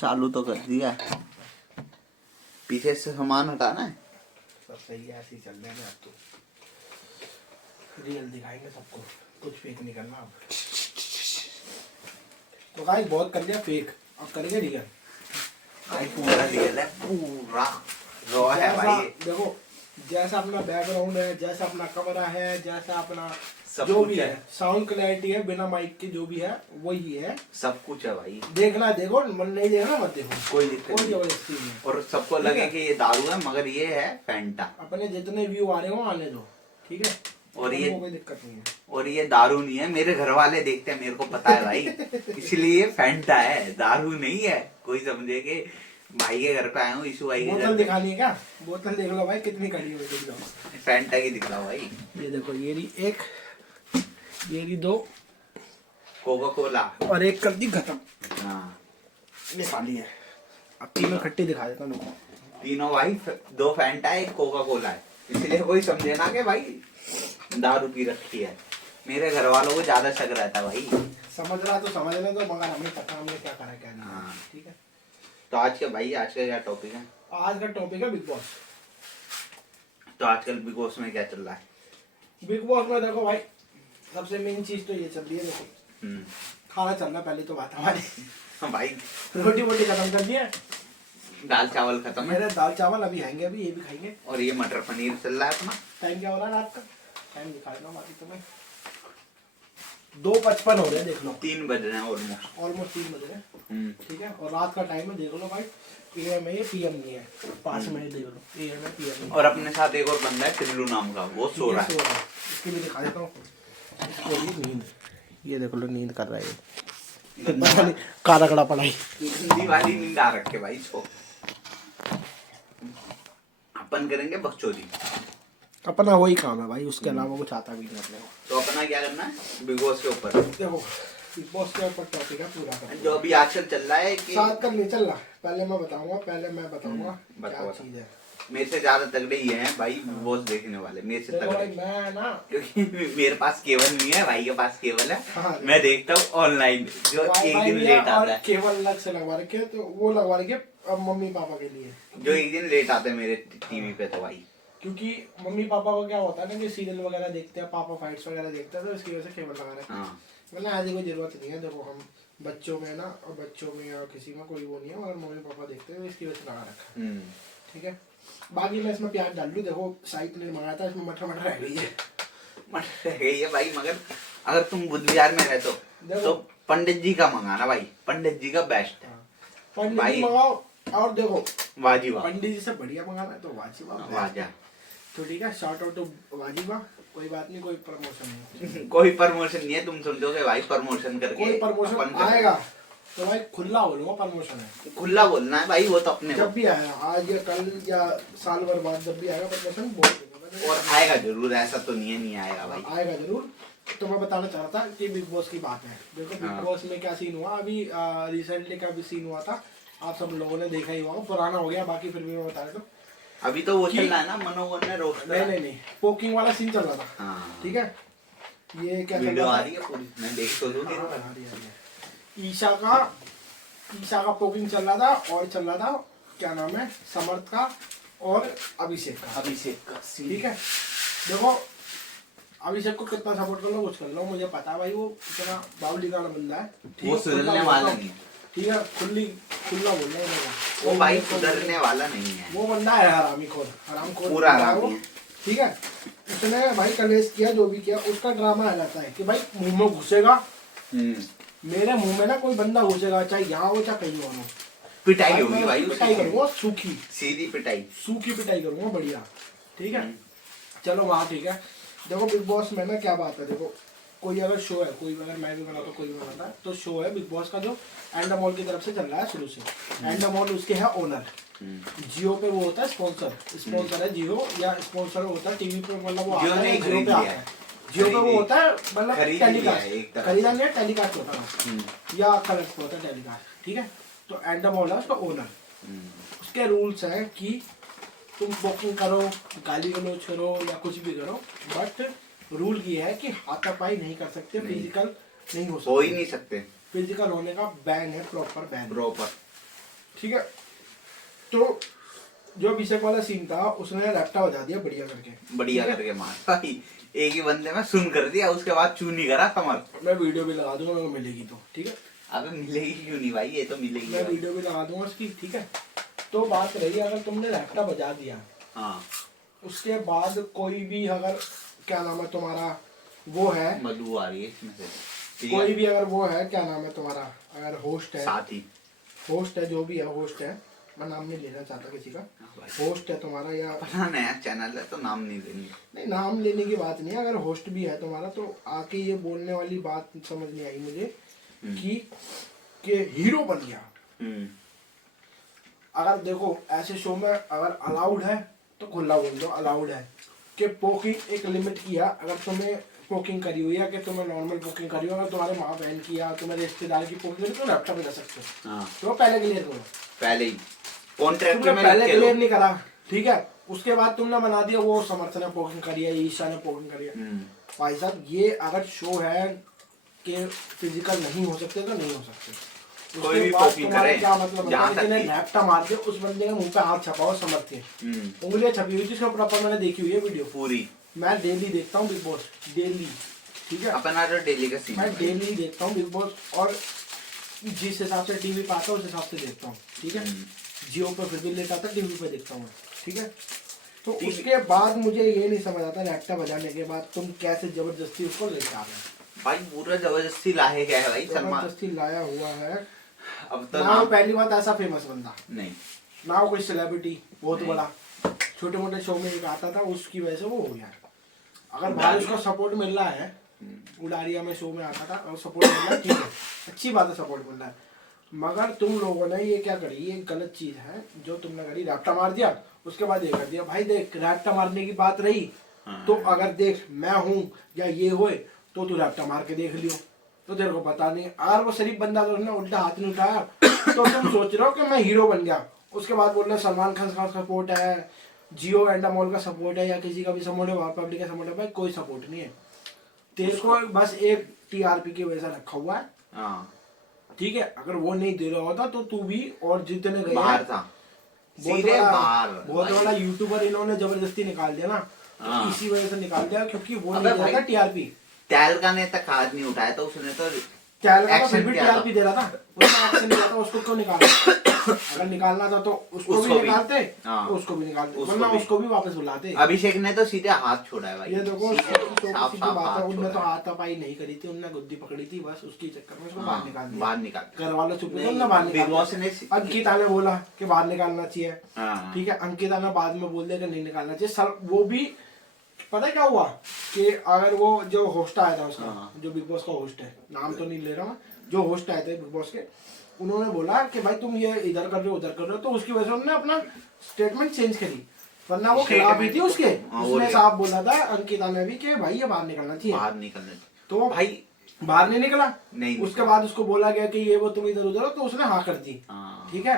चालू तो कर दिया, पीछे से सामान हटाना है। सब सही है, ऐसे ही चल रहे हैं। अब तो रियल दिखाएंगे सबको, कुछ फेक नहीं करना अब। तो गाइस बहुत कर लिया फेक, अब करेंगे रियल। भाई पूरा रियल है, पूरा रॉ है भाई। देखो जैसा अपना बैकग्राउंड है, जैसा अपना कमरा है, जैसा अपना सब जो कुछ भी है। है, साउंड क्लैरिटी है, बिना माइक के जो भी है वही है, सब कुछ है भाई। देखना देखो, मन नहीं देखना मत देखो, कोई दिक्कत कोई नहीं। जबरदस्ती नहीं। और सबको ठीक लगे है? कि ये दारू है, मगर ये है फैंटा। अपने जितने व्यू आ रहे हो आने दो, ठीक है। और ये कोई दिक्कत नहीं है। और ये दारू नहीं है, मेरे घर वाले देखते हैं, मेरे को पता है भाई। इसलिए फैंटा है, दारू नहीं है। कोई समझे कि भाई के घर पे आया हूँ, ईशु भाई के बोतल घर पे। दिखानी है क्या? बोतल देख लो भाई कितनी कड़ी हुई, देख लो। फैंटा की दिखलाओ भाई। ये देखो, ये रही एक, ये रही दो, कोका कोला। और एक कर दी खत्म। हाँ, ये खाली है। अब तीनों खट्टी दिखा देता हूँ लोगों को। तीनों भाई, दो फैंटा है, एक कोका कोला है। इसलिए कोई समझे ना कि भाई दारू पी रखी है। मेरे घर वालों को ज्यादा शक रहता है भाई। समझ रहा तो समझ रहे तो, मगर हमें पता हमने क्या करा क्या नहीं। हाँ। ठीक है। तो आज का भाई, आज का क्या टॉपिक है? आज का टॉपिक है बिग बॉस। तो आजकल बिग बॉस में क्या चल रहा है? बिग बॉस में देखो भाई, सबसे मेन चीज तो ये चल रही है, देखो खाना चल रहा है, पहली तो बात हमारी। भाई रोटी वोटी खत्म कर दिया, दाल चावल खत्म है, मेरे दाल चावल अभी आएंगे, अभी ये भी खाएंगे। और ये मटर पनीर चल रहा है अपना। टाइम क्या हो रहा है रात का? टाइम दिखा देना बाकी तुम्हें, 2:55 हो रहे हैं, देख लो। 3 बज रहे हैं ऑलमोस्ट। ऑलमोस्ट 3 बज रहे हैं, ठीक है। और रात का टाइम है, देख लो भाई, PM है, ये PM नहीं है। 5 मिनट देख लो, AM है, PM नहीं है। और अपने साथ एक और बंदा है टिल्लू नाम का, वो सो रहा है। इसकी भी दिखा देता हूँ। इसको ये नींद, ये देखो लो नींद कर रहा है ये। काला कड़ा पढ़ाई। हिंदी वाली नींद आ रखे भाई इसको। अपन करेंगे बकचोदी। अपना वही काम है भाई, उसके अलावा कुछ आता भी नहीं अपने को। तो अपना क्या करना है बिग बॉस के ऊपर? देखो बिग बॉस के ऊपर टॉपिक है पूरा का। जो अभी आजकल चल रहा है कि साथ कर ले, चल रहा। पहले मैं बताऊंगा बताओ। क्या चीज है। मेरे से ज्यादा तगड़े ही हैं भाई बिग बॉस देखने वाले, मेरे से देखो भाई, तगड़े। मैं ना, क्योंकि मेरे पास केबल नहीं है, भाई के पास केबल है। हाँ। मैं देखता हूँ ऑनलाइन, जो एक वाईफाई दिन भी लेट है और आता है। केबल अलग से लगवा रखे, तो वो लगवा रखे अब मम्मी पापा के लिए, जो एक दिन लेट आते हैं मेरे टीवी पे, तो भाई क्योंकि मम्मी पापा को क्या होता है ना कि सीरियल वगैरह देखते हैं, पापा फाइट्स वगैरह देखते हैं, तो इसकी वजह से केबल लगा रखे। हाँ। मतलब ऐसी कोई जरूरत नहीं है। देखो हम बच्चों में ना, और बच्चों में या किसी में कोई वो नहीं है, मगर मम्मी पापा देखते हैं, इसकी वजह से लगा रखा है। ठीक है। बाकी मैं इसमें प्याज डाल लूँ। देखो साइड ने मंगाया था, इसमें मटर रह गई है। मटर रह गई है भाई, मगर अगर तुम बुद्धिविहार में रहते हो तो पंडित जी का मंगाना भाई, पंडित जी का बेस्ट है। पंडित जी मंगाओ, और देखो वाजीबा, पंडित जी से बढ़िया मंगाना है तो वाजीबा। वाजा। तो ठीक है, शॉर्ट आउट टू वाजीबा। कोई बात नहीं, कोई प्रमोशन नहीं। कोई प्रमोशन नहीं है, तुम समझोगे भाई प्रमोशन करके कोई प्रमोशन आएगा तो भाई खुला बोलूंगा प्रमोशन है। खुला बोलना है भाई, वो तो अपने जब भी आया, आज या कल या साल भर बाद जब भी आएगा प्रमोशन बोल दूंगा। और आएगा जरूर, ऐसा तो नहीं आएगा भाई, आएगा जरूर। तो मैं बताना चाह रहा था कि बिग बॉस की बात है। देखो बिग बॉस में क्या सीन हुआ, अभी रिसेंटली का भी सीन हुआ था, आप सब लोगों ने देखा ही होगा, पुराना हो गया, बाकी फिर भी मैं बता रहा हूँ। अभी तो वो चल रहा है ना, मनोवर ने रोस्ट। नहीं, पोकिंग वाला सीन चल रहा था। हाँ। ठीक है। ये क्या वीडियो आ रही है पूरी, मैं देख तो लूँ। ईशा का पोकिंग चल रहा था, और चल रहा था क्या नाम है, समर्थ का और अभिषेक का। ठीक है। देखो अभिषेक को कितना सपोर्ट कर लो, कुछ कर लो, मुझे पता है भाई वो इतना बावली का बंदा है। वो सुधरने वाला नहीं। ठीक है, खुला बोल रहा है वो भाई सुधरने वाला नहीं है। वो बंदा है हरामी खोर, हरामखोर पूरा हरामी है। ठीक है। उसने भाई कलेश किया, जो भी किया, उसका ड्रामा आ जाता है कि भाई मुंह में घुसेगा, मेरे मुंह में ना कोई बंदा घुसेगा, चाहे यहाँ हो चाहे कहीं हो, पिटाई होगी भाई, पिटाई करूंगा, सूखी सीधी पिटाई, सूखी पिटाई करूंगा, बढ़िया। ठीक है। चलो वहाँ ठीक है। देखो बिग बॉस में ना क्या बात है, देखो कोई अगर शो है, कोई अगर मैं भी बनाता, कोई भी बनाता है, तो शो है बिग बॉस का जो एंडामॉल की तरफ से चल रहा है शुरू से। एंडामॉल उसके है ओनर, जियो पे वो होता है स्पॉन्सर है जियो, या स्पॉन्सर होता है टीवी पे, मतलब वो आता है जियो पे आता है, जियो पे वो होता है, मतलब टेलीकास्ट, खरीदा नहीं, टेलीकास्ट होता है या कलेक्ट होता है टेलीकास्ट। ठीक है। तो एंडामॉल है उसका ओनर। उसके रूल्स हैं कि तुम बुकिंग करो, गाली गलौज करो या कुछ भी करो, बट रूल ये है कि हाथापाई नहीं कर सकते, फिजिकल नहीं हो सकते, हो ही नहीं सकते। फिजिकल होने का बैन है, प्रॉपर बैन। प्रॉपर ठीक है। तो जो अभिषेक वाला सीन था उसने रैप्टा बजा दिया बढ़िया करके, बढ़िया करके मार भाई, एक ही बंदे में सुन कर दिया, उसके बाद चू नहीं करा कमर। मैं वीडियो भी लगा दूंगा, मेरे को मिलेगी तो, ठीक है। अबे मिलेगी क्यों नहीं भाई, ये तो मिलेगी मैं भाई। वीडियो भी लगा दूंगा उसकी, ठीक है। तो बात रही अगर तुमने रैप्टा बजा दिया, हाँ उसके बाद कोई भी अगर क्या नाम है तुम्हारा वो है, बदबू आ रही है इसमें से, ठीक कोई है? भी अगर वो है क्या नाम है तुम्हारा, अगर होस्ट है, साथी, होस्ट है, जो भी है होस्ट है, मैं नाम नहीं लेना चाहता किसी का, भाई। होस्ट है तुम्हारा या अपना नया चैनल है तो नाम नहीं देंगे। नहीं, नाम लेने की बात नहीं है, अगर होस्ट भी है तुम्हारा तो आके ये बोलने वाली बात समझ नहीं आई मुझे कि हीरो बन गया। अगर देखो ऐसे शो में अगर अलाउड है तो खुला बोल दो अलाउड है कि पोकिंग एक लिमिट किया, अगर तुम्हें पोकिंग करी हुई है कि तुम्हें नॉर्मल पोकिंग करी हो, अगर तुम्हारे माँ बहन की या तुम्हारे रिश्तेदार की पोकिंग करी तो लैपटॉप में कर सकते हो। हाँ तो पहले क्लियर करो, पहले ही कॉन्ट्रैक्ट तुमने में पहले लिख के क्लियर लो। नहीं करा, ठीक है। उसके बाद तुमने बना दिया वो समर्थन ने पोकिंग करी है, ईशा ने पोकिंग करी है। भाई साहब ये अगर शो है कि फिजिकल नहीं हो सकते तो नहीं हो सकते। कोई भी उसके बाद पोकिंग तुम्हारा करे, क्या मतलब जहाँ है, तक जिन्हें कि- लैपटॉप मार दिया उस बंदे के मुंह पे हाथ छपाओ समर्थ के, उंगलियां छपी हुई थी उसका प्रॉपर, मैंने देखी हुई है वीडियो। पूरी मैं डेली देखता हूँ बिग बॉस, डेली, ठीक है। अपना जो डेली का सीन मैं है। डेली देखता हूँ बिग बॉस और जिस हिसाब से टीवी पे आता है उस हिसाब से देखता हूँ, ठीक है। जियो पे फिर भी लेट आता है, टीवी पे देखता हूँ मैं, ठीक है। तो उसके बाद मुझे ये नहीं समझ आता लैपटॉप बजाने के बाद तुम कैसे जबरदस्ती उसको लेके आ गए। भाई पूरा जबरदस्ती लाहे गया है भाई सलमान। जबरदस्ती लाया हुआ है अब तो ना, वो पहली बात ऐसा फेमस बंदा नहीं, ना, वो कोई सेलिब्रिटी बहुत नहीं। बड़ा, छोटे मोटे शो में एक आता था उसकी वजह से वो हो गया। अगर भाई उसको सपोर्ट मिल रहा है, उडारिया में शो में आता था और सपोर्ट मिल रहा है, ठीक है, अच्छी बात है सपोर्ट मिल रहा है। मगर तुम लोगों ने ये क्या करी, ये गलत चीज है जो तुमने करी, रैप्टा मार दिया उसके बाद ये कर दिया। भाई देख रैप्टा मारने की बात रही तो अगर देख मैं हूँ या ये होए तो तू रैप्टा मार के देख लियो, तो तेरे को पता नहीं। अगर वो शरीफ बंदा तो उसने उल्टा हाथ नहीं उठाया तो तुम सोच रहे हो कि मैं हीरो बन गया, उसके बाद बोल रहे सलमान खान का सपोर्ट है, जियो एंडामोल का सपोर्ट है या किसी का भी सपोर्ट है, पब्लिक का सपोर्ट है, भाई कोई सपोर्ट नहीं है। तेरे को बस एक टीआरपी की वजह से रखा हुआ है, हाँ ठीक है। अगर वो नहीं दे रहा होता तो तू भी और जितने गए बाहर था, सीधे बाहर। बहुत बड़ा यूट्यूबर इन्होंने जबरदस्ती निकाल दिया ना, तो हाँ। इसी वजह से निकाल दिया क्योंकि वो अबे नहीं दे रहा था भाई, टीआरपी। तहलका ने तक हाथ नहीं उठाया तो उसने तो क्या लगा था, एक्शन फिर भी किया था। टीआरपी दे रहा था, उसने एक्शन लिया था, उसको क्यों निकाला? अगर निकालना था तो उसको भी निकालते, हाँ। तो उसको भी निकालते, उसको वरना भी। उसको भी वापस बुलाते। अभिषेक ने तो सीधे हाथ छोड़ा है भाई। ये देखो सीधे साफ सीधी साफ बात है, हाथ उनने तो छोड़ा है। हाथापाई नहीं करी थी, उनने गुद्दी पकड़ी थी, बस उसके चक्कर में उसको बाहर निकाल दिया। बाहर निकाल घर वाले चुप थे, नहीं, उनने बाहर बिग निकाल बॉस दिया। ने अंकिता ने बोला कि बाहर निकालना चाहिए, हाँ। ठीक है। अंकिता ने बाद में बोल दिया कि नहीं निकालना चाहिए सर। वो भी पता है क्या हुआ कि अगर वो जो होस्ट आया था उसका, हाँ। जो बिग बॉस का होस्ट है, नाम तो नहीं ले रहा मैं, जो होस्ट आए थे बिग बॉस के, उन्होंने बोला कि भाई तुम ये इधर कर रहे हो उधर कर रहे हो, तो उसकी वजह से उन्होंने अपना स्टेटमेंट चेंज करी, वरना वो खिलाफ भी थी उसके। हाँ, उसने साफ बोला था अंकिता ने भी कि भाई ये बाहर निकलना चाहिए, बाहर निकलने तो वो भाई बाहर नहीं निकला। नहीं उसके बाद उसको बोला गया कि ये वो तुम इधर उधर हो, तो उसने हाँ कर दी, हाँ। ठीक है।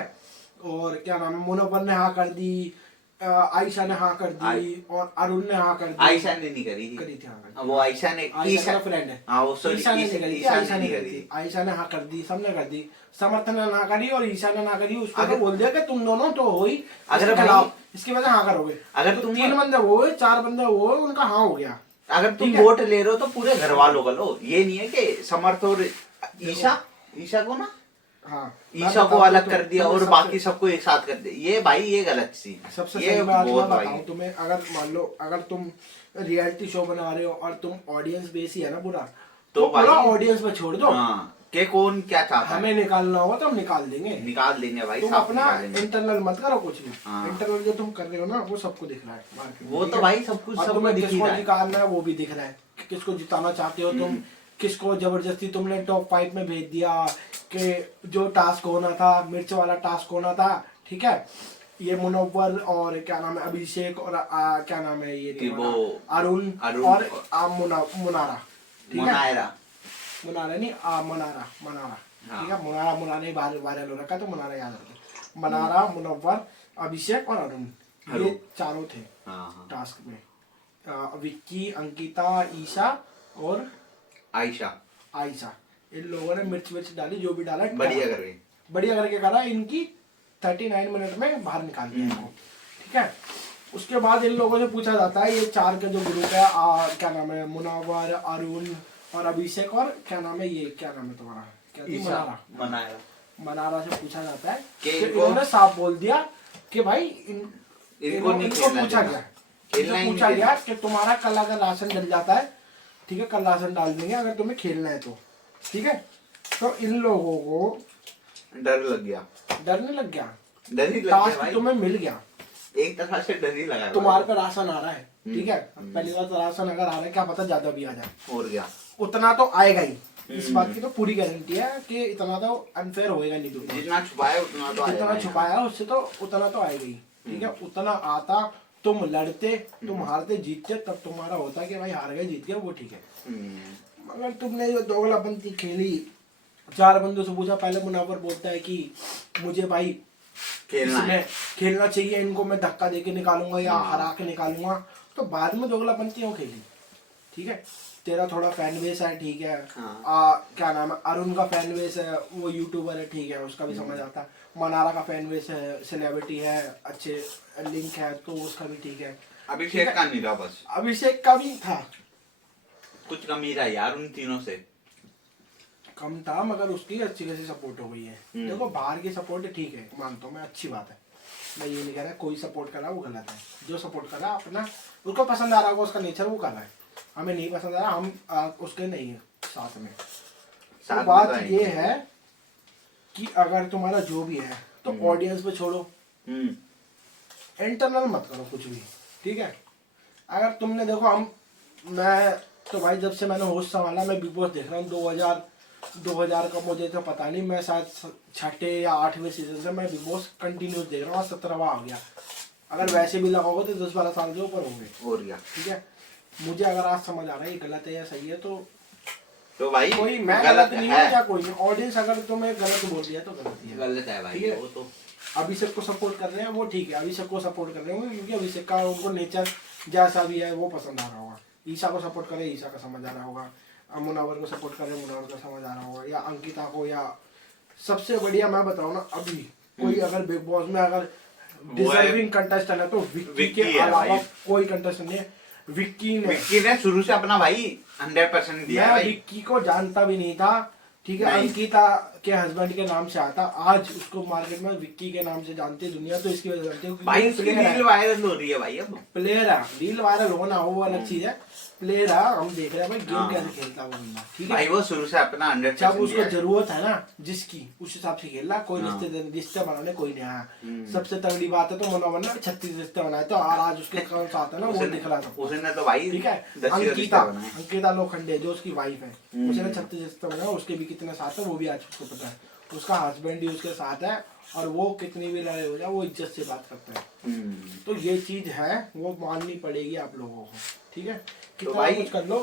और क्या नाम है, मुनव्वर ने हाँ कर दी, आयशा ने हाँ कर दी और अरुण ने हाँ कर दी। आयशा ने नहीं करी करी थी, थी, हाँ कर दी। वो आयशा ने आयशा का फ्रेंड है, हाँ वो सॉरी ईशा ने नहीं करी थी, ईशा आयशा ने ने नहीं करी करी थी। आयशा ने हाँ कर दी, सबने कर दी, समर्थन ने ना करी और ईशा ने ना करी। उसको तो बोल दिया कि तुम दोनों तो हो ही अगर इसके भाई- खिलाफ, इसकी वजह हाँ करोगे। अगर तो तुम 3 बंदे वो हुए, 4 बंदे वो हुए, उनका हाँ हो गया। अगर तुम ठीक है। वोट ले रहे हो तो पूरे घर वालों का लो, ये नहीं है कि समर्थ और ईशा को ना, हाँ, ईशा को अलग कर दिया और बाकी सबको एक साथ कर दिया, ये भाई ये गलत चीज है। सबसे ये सही बात मैं बहुत बताऊं भाई तुम्हें, अगर मान लो अगर तुम रियलिटी शो बना रहे हो और तुम ऑडियंस बेस ही है ना पूरा, तो तो पूरा भाई- ऑडियंस पे छोड़ दो। हाँ के कौन क्या चाहता है, हमें निकालना होगा तो हम निकाल देंगे, निकाल देंगे भाई, तुम साफ अपना निकाल देंगे। इंटरनल मत करो कुछ भी। हाँ। इंटरनल जो तुम कर रहे हो ना वो सबको दिख रहा है मार्केट में, वो ठीक तो है? भाई सब कुछ और सबको तुम्हें दिख ही किसको रहा है। निकालना है वो भी दिख रहा है कि किसको जिताना चाहते हो तुम, किसको जबरदस्ती तुमने टॉप 5 में भेज दिया कि जो टास्क होना था, मिर्च वाला टास्क होना था, ठीक है। ये मुनव्वर और क्या नाम है अभिषेक और क्या नाम है ये कि वो अरुण अरुण और मुनारा, ठीक है। मुनायरा, मुनारा नहीं मनारा, हाँ। ठीक है। मुनारा ही वायरल हो रखा, तो मुनारा याद रखे। मनारा, मुनव्वर, अभिषेक और अरुण, ये चारों थे हाँ टास्क में। विक्की, अंकिता, ईशा और आयशा, इन लोगों ने मिर्च डाली, जो भी डाला बढ़िया कर गई। बढ़िया करके करा। इनकी 39 मिनट में बाहर निकाल दिया इनको, ठीक है। उसके बाद इन लोगों से पूछा जाता है, ये 4 के जो ग्रुप है, क्या नाम है, मुनावर, अरुण और अभिषेक, और क्या नाम है, ये क्या नाम है तुम्हारा, क्या थी, मनारा से पूछा जाता है कि इन्होंने साफ बोल दिया कि भाई इनको पूछा गया कि तुम्हारा कल अगर राशन डल जाता है, ठीक है, कल राशन डाल देंगे अगर तुम्हें खेलना है तो, ठीक है। तो इन लोगों को डर लग गया, डर नहीं लग गया, डर ही लग गया भाई, तुम्हें मिल गया, एक तरह से डर ही लगा, तुम्हारे पे राशन आ रहा है, ठीक है। पहली बात, राशन अगर आ रहा है, क्या पता ज्यादा भी आ जाए, और क्या, उतना तो आएगा ही, इस बात की तो पूरी गारंटी है कि इतना तो अनफेयर होएगा नहीं, जितना छुपाया उतना तो आएगा, जितना छुपाया उससे तो उतना तो आएगा ही, ठीक है। उतना आता, तुम लड़ते, तुम हारते जीतते, तब तुम्हारा होता कि भाई हार गए जीत गए, वो ठीक है। मगर तुमने जो दोगलापंती खेली, 4 बंदों से पूछा, पहले मुनावर बोलता है कि मुझे भाई खेलना चाहिए, इनको मैं धक्का देके निकालूंगा या हरा के निकालूंगा, तो बाद में दोगलापंती क्यों खेली, ठीक है। तेरा थोड़ा फैन बेस है, ठीक है, क्या नाम है, अरुण का फैन बेस है, वो यूट्यूबर है, ठीक है, उसका भी समझ आता है। मनारा का फैन बेस है, सेलिब्रिटी है, अच्छे लिंक है, तो उसका भी ठीक है। अभिषेक का नहीं रहा, बस अभिषेक का भी था, कुछ कमी रहा यार उन तीनों से, कम था, मगर उसकी अच्छी खासी सपोर्ट हो गई है। देखो बाहर की सपोर्ट ठीक है, मानता हूँ मैं, अच्छी बात है, मैं ये नहीं कह रहा कोई सपोर्ट कर रहा वो गलत है, जो सपोर्ट कर रहा अपना, उसको पसंद आ रहा होगा, उसका नेचर वो कर रहा है, हमें नहीं पसंद आ रहा, हम उसके नहीं है साथ में। तो बात ये है कि अगर तुम्हारा जो भी है तो ऑडियंस पे छोड़ो, इंटरनल मत करो कुछ भी, ठीक है। अगर तुमने देखो, मैं तो भाई जब से मैंने होस्ट संभाला, मैं बिग बॉस देख रहा हूँ 2000 का, मुझे तो पता नहीं, मैं शायद 6ठे या 8वें सीजन से मैं बिग बॉस कंटिन्यूस देख रहा हूँ, 17वां आ गया, अगर वैसे भी लगाओगे तो 10-12 साल के ऊपर होंगे, और क्या, ठीक है। मुझे अगर आज समझ आ रहा है ये गलत है या सही है, तो भाई कोई मैं गलत नहीं है या कोई नहीं, ऑडियंस अगर तुम्हें गलत बोल दिया तो गलत है भाई, वो तो अभिषेक को सपोर्ट कर रहे हैं, वो ठीक है, अभिषेक को सपोर्ट कर रहे होंगे क्योंकि अभिषेक का उनको नेचर जैसा भी है वो पसंद आ रहा होगा। ईशा को सपोर्ट करे, ईशा का समझ आ रहा होगा, मुनावर को सपोर्ट करे, मुनावर का समझ आ रहा होगा, या अंकिता को, या सबसे बढ़िया मैं बताऊँ ना, अभी कोई अगर बिग बॉस में अगर डिजर्विंग कंटेस्टेंट है तो विक्की के अलावा कोई कंटेस्टेंट नहीं है। विक्की ने शुरू से अपना भाई 100% दिया है। विक्की को जानता भी नहीं था, ठीक है, अंकिता के हस्बैंड के नाम से आता, आज उसको मार्केट में विक्की के नाम से जानती है दुनिया, तो इसकी वजह से जानती है भाई, उसकी रील वायरल हो रही है भाई, अब प्लेयर है, रील वायरल होना वो अलग चीज है, प्लेयर है, हम देख रहे हैं भाई गेम कैसे खेलता है वो बंदा, ठीक है भाई, वो शुरू से अपना 100% जब उसको जरूरत है ना जिसकी, उस हिसाब से खेल रहा, कोई रिश्ते बनाने कोई नहीं आया। सबसे तगड़ी बात है तो मुनावर ने 36 रिश्ते बनाए, तो आज उसके कौन सा आता है ना वो दिख रहा था, उसने तो भाई, ठीक है। अंकिता लोखंडे जो उसकी वाइफ है, उसने 36 रिश्ते बनाए, उसके भी कितने साथ है वो भी आज उसको पता है, उसका हस्बैंड भी उसके साथ है, और वो कितनी भी लड़ाई हो जाए वो इज्जत से बात करता है। तो ये चीज है, वो माननी पड़ेगी आप लोगों को, ठीक है। तो भाई कुछ कर लो,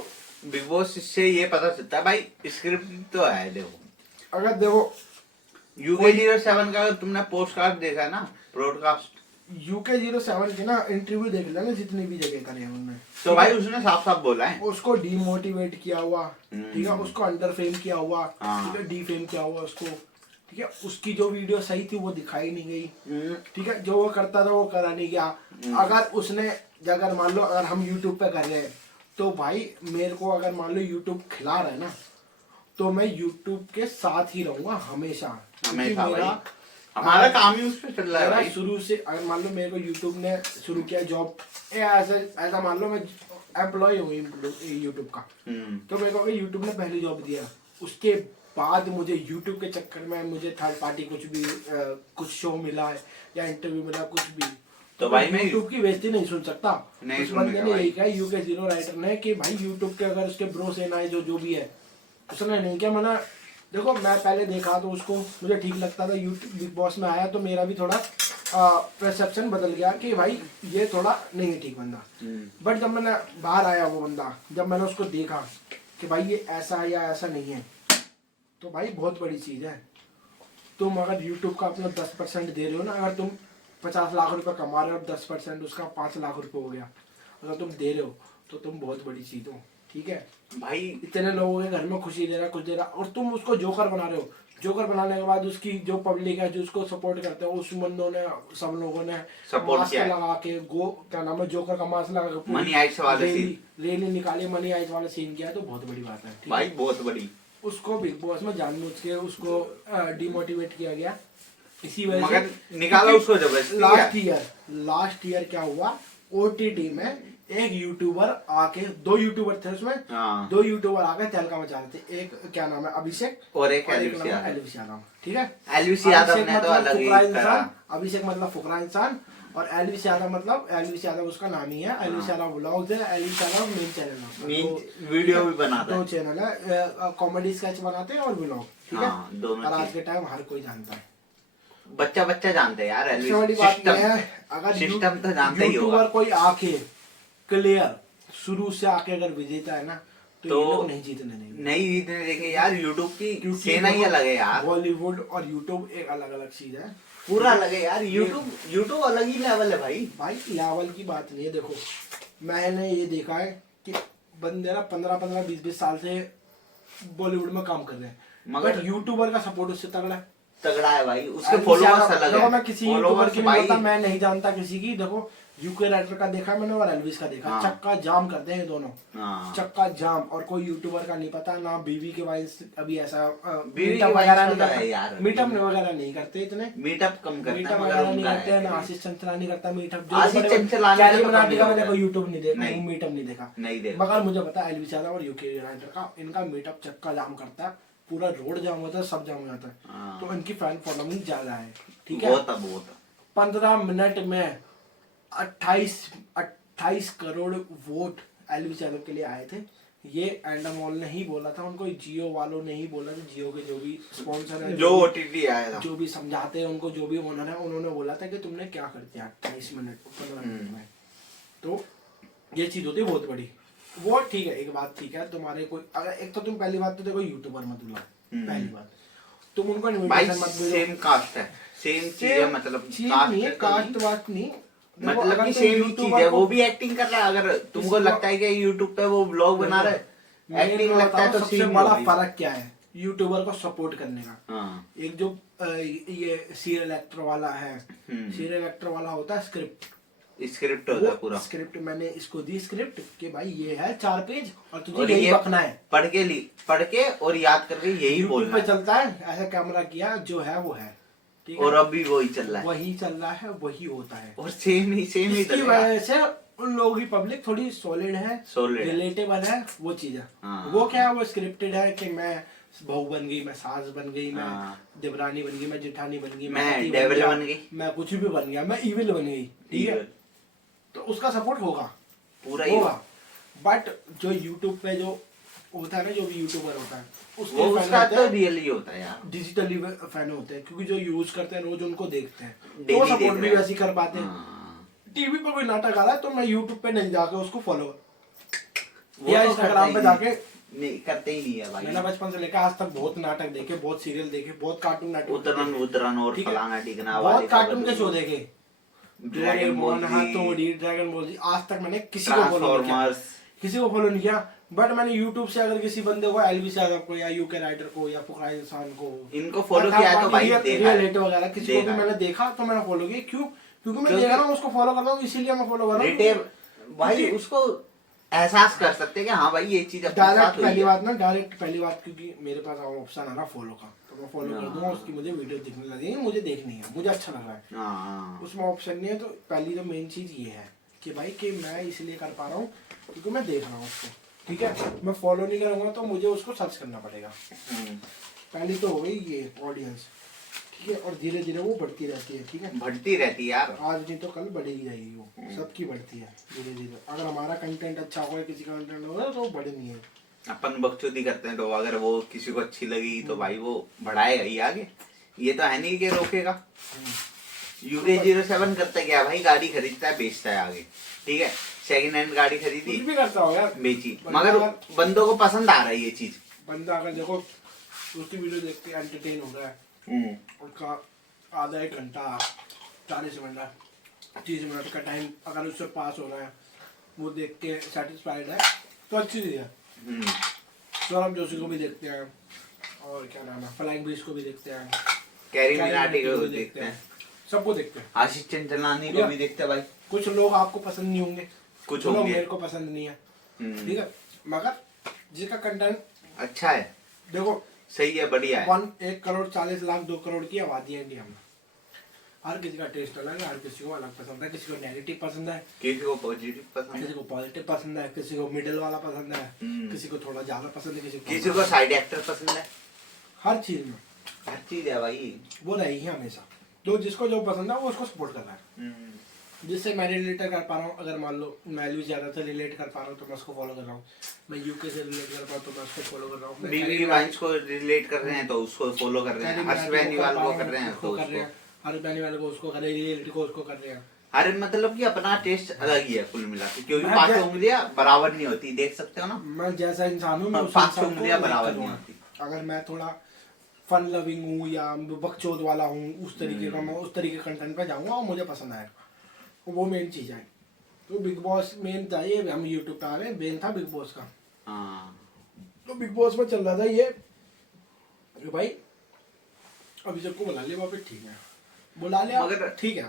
बिग बॉस से ये पता चलता है भाई, स्क्रिप्ट तो है। देखो अगर देखो UK07 का अगर तुमने पोस्ट कार्ड देखा है ना, ब्रॉडकास्ट, UK07 के ना इंटरव्यू देख लेना, जितनी भी जगह करे उन्होंने, तो भाई उसने साफ साफ बोला है, उसको डीमोटिवेट किया हुआ, ठीक है, उसको अंडर फेम किया हुआ, ठीक है, डी फेम किया हुआ उसको, ठीक है। उसकी जो वीडियो सही थी वो दिखाई नहीं गई, ठीक है, जो वो करता था वो करा नहीं गया। अगर उसने, अगर मान लो अगर हम यूट्यूब पे कर रहे हैं, तो भाई मेरे को अगर मान लो यूट्यूब खिला रहा है ना, तो मैं यूट्यूब के साथ ही रहूंगा हमेशा, मेरा हमारा काम ही उस पे चल रहा है भाई। शुरू से अगर मान लो मेरे को यूट्यूब ने शुरू किया जॉब, ऐसा मान लो मैं एम्प्लॉय हूँ यूट्यूब का, तो मेरे को यूट्यूब ने पहली जॉब दिया, उसके बाद मुझे यूट्यूब के चक्कर में मुझे थर्ड पार्टी कुछ शो मिला है या इंटरव्यू मिला कुछ भी, तो भाई मैं यूट्यूब की बेइज्जती नहीं सुन सकता। उस बंदे ने यही कहा UK0 राइटर ने कि भाई यूट्यूब के अगर उसके ब्रो से ना जो भी है उसने नहीं किया, मना। देखो मैं पहले देखा तो उसको मुझे ठीक लगता था, यूट्यूब बिग बॉस में आया तो मेरा भी थोड़ा परसेप्शन बदल गया कि भाई ये थोड़ा नहीं है ठीक बंदा, बट जब मैंने बाहर आया वो बंदा, जब मैंने उसको देखा कि भाई ये ऐसा है या ऐसा नहीं है, तो भाई बहुत बड़ी चीज़ है। तुम अगर यूट्यूब का अपना 10% दे रहे हो ना, अगर तुम 50 लाख रुपए कमा रहे हो और 10% उसका 5 लाख रुपए हो गया, अगर तुम दे रहे हो तो तुम बहुत बड़ी चीज़ हो, ठीक है भाई इतने लोगों के घर में खुशी दे रहा है, कुछ दे रहा है, और तुम उसको जोकर बना रहे हो। जोकर बनाने के बाद उसकी जो पब्लिक है जो उसको सपोर्ट करते हैं, उस बंदों ने सब लोगों ने Support मास्क किया है। लगा के क्या नाम है जोकर का मास्क लगा के पूरी मनी आइट्स वाले रैली रैली निकाली, मनी आइट्स वाला सीन किया है, तो बहुत बड़ी बात है, ठीक भाई है। बहुत बड़ी। उसको बिग बॉस में जानबूझ के उसको डिमोटिवेट किया गया, इसी वजह मगर से निकाला उसको जबरदस्ती लास्ट ईयर क्या हुआ, ओटीटी में एक यूट्यूबर आके, 2 यूट्यूबर थे उसमें, हाँ। 2 यूट्यूबर आके तहलका मचा रहे थे। एक क्या नाम है अभिषेक, और एक नाम एलवीस है यादव। एलविस यादव, ठीक है। एलवीस यादव अभिषेक ने तो मतलब अलग ही फुकरा करा। इंसान, अभिषेक मतलब फुकरा इंसान, और एलविस यादव मतलब, एलविस यादव उसका नाम ही है, एलविस यादव व्लॉग्स है, एलविस यादव मेन चैनल है, मेन वीडियो भी बनाता 2 है। चैनल है, कॉमेडी स्केच बनाते हैं और व्लॉग, ठीक है। हाँ, दोनों और आज चीज। के टाइम हर कोई जानता है। बच्चा बच्चा जानते हैं यार सबसे बड़ी एलवीस। बात यह है, अगर सिस्टम तो जानता ही होगा। यूट्यूबर कोई आके क्लियर शुरू से आके अगर विजेता है ना, तो तो ये लोग नहीं जीतने देंगे। नहीं जीतने देंगे यार, यूट्यूब की क्योंकि सेना ही अलग है यार। बॉलीवुड और यूट्यूब एक अलग अलग चीज है, पूरा अलग है यार। यूट्यूब अलग ही लेवल है भाई। भाई लेवल की बात नहीं है। देखो मैंने ये देखा है कि बंदे ना 15-20 साल से बॉलीवुड में काम कर रहे हैं, मगर बट यूट्यूबर का सपोर्ट उससे तगड़ा है। तगड़ा है भाई, उसके एलविस फॉलोअर्स यादव, अलग देखो है। मैं किसी यूट्यूबर फॉलोअर्स की नहीं भाई बोलता, मैं नहीं जानता किसी की। देखो यूके राइटर का देखा मैंने और एलविस का देखा, हाँ। चक्का जाम करते हैं ये दोनों, हाँ। चक्का जाम। और कोई यूट्यूबर का नहीं पता ना, बीवी के वाइस अभी ऐसा बीवी मीटअप के वगैरह वाइस नहीं का है करते यार। मीटअप वगैरह नहीं करते इतने, मीटअप कम करता है मीटअप मगर वगैरह नहीं उनका करते हैं ना। है। आशीष चंचलानी करता मीटअप, आशीष चंचलानी का तो कम ही का होता मैंने है। कोई यूट्यूब नहीं देखा, नहीं। मीटअप नहीं देखा, नहीं देखा। मगर मुझे पता है एलविस यादव और यूके राइटर का, इनका मीटअप चक्का जाम करता है, पूरा रोड जाम होता है, सब जाम हो जाता है। हाँ। तो इनकी फैन फॉलोइंग ज्यादा है, ठीक है। बहुत 15 मिनट में 28 करोड़ वोट एलविस यादव के लिए आए थे। ये एंडामॉल ने ही बोला था उनको, जियो वालों ने ही बोला था, जियो के जो भी स्पॉन्सर है, जो ओटीटी आया था, जो भी समझाते हैं उनको, जो भी ओनर है, उन्होंने बोला था कि तुमने क्या कर दिया 28 मिनट 15 मिनट में। तो ये चीज होती है बहुत बड़ी। वो ठीक है, एक बात ठीक है, तुम्हारे कोई अगर, एक तो तुम पहली बात तो देखो यूट्यूबर मत बुलाओ, पहली बात तुम उनको भाई इनविटेशन मत भेजो। सेम कास्ट है, सेम चीज है, मतलब चीज नहीं है, कास्ट वास्ट नहीं, देखो, मतलब अगर कि तुम सेम ही यूट्यूबर चीज है। को- वो भी एक्टिंग कर रहा है, अगर तुमको इसको- लगता है कि यूट्यूब पे वो ब्लॉग बना रहा है, मेन एक्टिंग मैं लगता है, बताऊं, तो सबसे सेम बड़ा फर्क क्या है यूट्यूबर को सपोर्ट करने का। हाँ। एक जो ये सीरियल एक्टर वाला है, सीरियल एक्टर वाला होता है स्क्रिप्ट, स्क्रिप्ट होता है पूरा। स्क्रिप्ट मैंने इसको दी स्क्रिप्ट कि भाई ये है 4 पेज और तुझे और यही ये बकना है, पढ़ के और याद करके यही यूट्यूब बोलना पे है। चलता है, ऐसा कैमरा किया जो है वो है, ठीक है। और अब भी वही चल रहा है, वही चल रहा है, वही होता है। और सेम ही इसकी चलेगा। वजह से उन लोगों की पब्लिक थोड़ी सॉलिड है, Solid है। रिलेटेबल है, वो चीज है। हाँ। वो क्या है, वो स्क्रिप्टेड है कि मैं बहू बन गई, मैं सास बन गई, मैं हाँ। देवरानी बन गई, मैं जेठानी बन गई, मैं पति डेविल गया, बन गई। मैं कुछ भी बन गया, मैं इविल बन गई, ठीक है। तो उसका सपोर्ट होगा, पूरा ही होगा। बट जो यूट्यूब पे जो होता है ना, जो भी यूट्यूबर होता है वो उसके fan उसका होते तो हैं, रियल ही होता है यार। डिजिटली फैन होते हैं, क्योंकि जो यूज करते हैं रोज उनको देखते हैं, तो Daily वो देख सपोर्ट भी रहे हैं। वैसे ही कर पाते हैं। हाँ। टीवी पर कोई नाटक आ रहा है तो मैं यूट्यूब पे नहीं जाकर उसको फॉलो, वो या तो इंस्टाग्राम पे करता ही जाके। नहीं, करते ही नहीं है भाई। मैंने बचपन से लेकर आज तक बहुत नाटक देखे, बहुत सीरियल देखे, बहुत कार्टून नाटक उतरन उतरन और ठीक है। फलाना टिकना बहुत वाले कार्टून के का शो देखे, ड्रैगन बॉल जी, हाथोड़ी, ड्रैगन बॉल जी, आज तक मैंने किसी को फॉलो नहीं किया, ट्रांसफॉर्मर्स। किसी को फॉलो नहीं किया। बट मैंने यूट्यूब से अगर किसी बंदे को, एलविस यादव को या यूके राइटर को या फुकरा इंसान को, इनको फॉलो किया है तो भाई देखा है। रियल वगैरह किसी को भी मैंने देखा तो मैंने फॉलो किया। क्यों? क्योंकि मैं देख रहा हूँ, उसको फॉलो करता हूँ, इसीलिए मैं फॉलो कर रहा हूँ। रिटेल भाई उसको एहसास कर सकते हैं कि हाँ भाई ये चीज अपने साथ डायरेक्ट हुई पहली है। बात ना, डायरेक्ट पहली बात, क्योंकि मेरे पास ऑप्शन है ना फॉलो का, तो मैं फॉलो कर दूंगा, हाँ। उसकी मुझे वीडियो दिखने लगेगी, मुझे देखनी है, मुझे अच्छा लग रहा है, हाँ। उसमें ऑप्शन नहीं है। तो पहली तो मेन चीज ये है कि भाई कि मैं इसलिए कर पा रहा हूँ क्योंकि मैं देख रहा हूँ उसको, ठीक है। मैं फॉलो नहीं करूंगा तो मुझे उसको सर्च करना पड़ेगा। पहली तो हो गई ये ऑडियंस, ठीक है। और धीरे धीरे वो बढ़ती रहती है, ठीक है। बढ़ती रहती है यार। आज नहीं तो कल बढ़ेगी जाएगी, वो सबकी बढ़ती है धीरे धीरे। अगर हमारा कंटेंट अच्छा होगा, किसी का कंटेंट होगा तो वो बढ़नी है। अपन बकचोदी करते हैं तो अगर वो किसी को अच्छी लगी तो भाई वो बढ़ाएगा ही आगे। ये तो है नहीं कि रोकेगा। UK07 करता क्या भाई, गाड़ी खरीदता है बेचता है आगे, ठीक है। सेकंड हैंड गाड़ी खरीदी कुछ भी करता हो यार, बेची, बंदा मगर अगर- बंदों को पसंद आ रहा है ये चीज। बंदा अगर देखो उसकी वीडियो देख के एंटरटेन हो रहा है, उसका आधा एक घंटा 40 मिनट 30 मिनट का टाइम अगर उससे पास हो रहा है, वो देख के सेटिस्फाइड है, तो अच्छी चीज है। सौरभ जोशी को भी देखते हैं, और क्या नाम है, फ्लाइंग ब्रिज को भी देखते हैं, कैरी कैरी मिनाटी को भी भी देखते हैं, सबको देखते हैं। आशीष चंचलानी को भी देखते हैं भाई। कुछ लोग आपको पसंद नहीं होंगे, कुछ लोग होंगे मेरे को पसंद नहीं है, ठीक है, मगर जिसका कंटेंट अच्छा है, देखो सही है, बढ़िया है। 1 करोड़ 40 लाख 2 करोड़ की आबादी है इंडिया में। हर किसी का टेस्ट अलग है, हर किसी को अलग पसंद है, किसी को नेगेटिव पसंद है, किसी को पॉजिटिव पसंद किसी है, को पॉजिटिव पसंद है, किसी को मिडिल वाला पसंद है, किसी को थोड़ा ज्यादा पसंद है, किसी को साइड एक्टर पसंद है, हर चीज में हर चीज है भाई। वो रही है हमेशा, तो जिसको जो पसंद है वो उसको सपोर्ट कर रहा है। जिससे मैं रिलेट कर पा रहा हूँ, अगर मान लो मैं भी ज्यादा से रिलेट कर पा रहा हूँ तो मैं उसको फॉलो कर रहा हूँ, मैं यूके से रिलेट कर पा रहा हूँ तो मैं उसको फॉलो कर रहा हूँ, बीवी वाइन्स को रिलेट कर रहे हैं तो उसको फॉलो कर रहे हैं, हर्ष बेनीवाल को कर रहे हैं तो उसको, हर बेनीवाल को उसको कर रहे हैं, रियलिटी को उसको कर रहे हैं। अरे मतलब कि अपना टेस्ट अलग ही है कुल मिला के, क्योंकि मैं 5 क्या- उंगलियां बराबर नहीं होती, देख सकते हो ना, मैं जैसा इंसान हूँ मैं उस 5 इंसान को उंगलियां like बराबर करूँगा। नहीं होती। अगर मैं थोड़ा फन लविंग हूँ या बकचोद वाला हूँ, उस तरीके का मैं उस तरीके कंटेंट पे जाऊंगा और मुझे पसंद आएगा, वो मेन चीज है। तो बिग बॉस मेन था ये, हम यूट्यूब पे आ गए, मेन था बिग बॉस का। हाँ तो बिग बॉस में चल रहा था ये कि भाई अभी सबको बुला लिया वापस, ठीक है बुला लिया मगर ठीक है,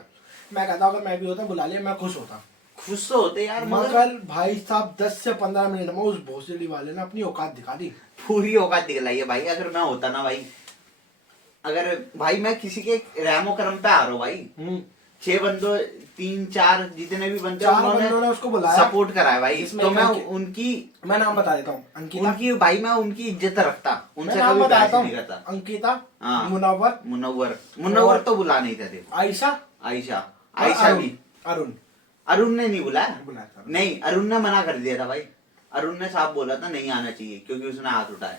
मैं कहता अगर मैं भी होता बुला लिया मैं खुश होता, खुश तो होते यार, मगर भाई साहब 10 से 15 मिनट में उस भोसड़ी वाले ने अपनी औकात दिखा दी। पूरी औकात दिखलाई है भाई। अगर मैं होता ना भाई, अगर भाई मैं किसी के रैमो करम पे आ रहा हूँ भाई, 6 बंदों 3 4 जितने भी बंदे 4 बंदों ने उसको बुलाया, सपोर्ट करा है भाई, जिसमें तो मैं एक उनकी मैं नाम बता देता हूँ, अंकिता, उनकी भाई मैं उनकी इज्जत रखता, मैं उनसे नाम कभी बताता बहस नहीं हूँ, करता। अंकिता, हाँ। मुनव्वर, मुनव्वर तो बुला नहीं था, देखो आयशा, आयशा और आयशा अरुण, भी, अरुण अरुण ने नहीं बुलाया, बुलाया था, नहीं अरुण ने मना कर दिया था भाई, अरुण ने साफ बोला था नहीं आना चाहिए क्योंकि उसने हाथ उठाया।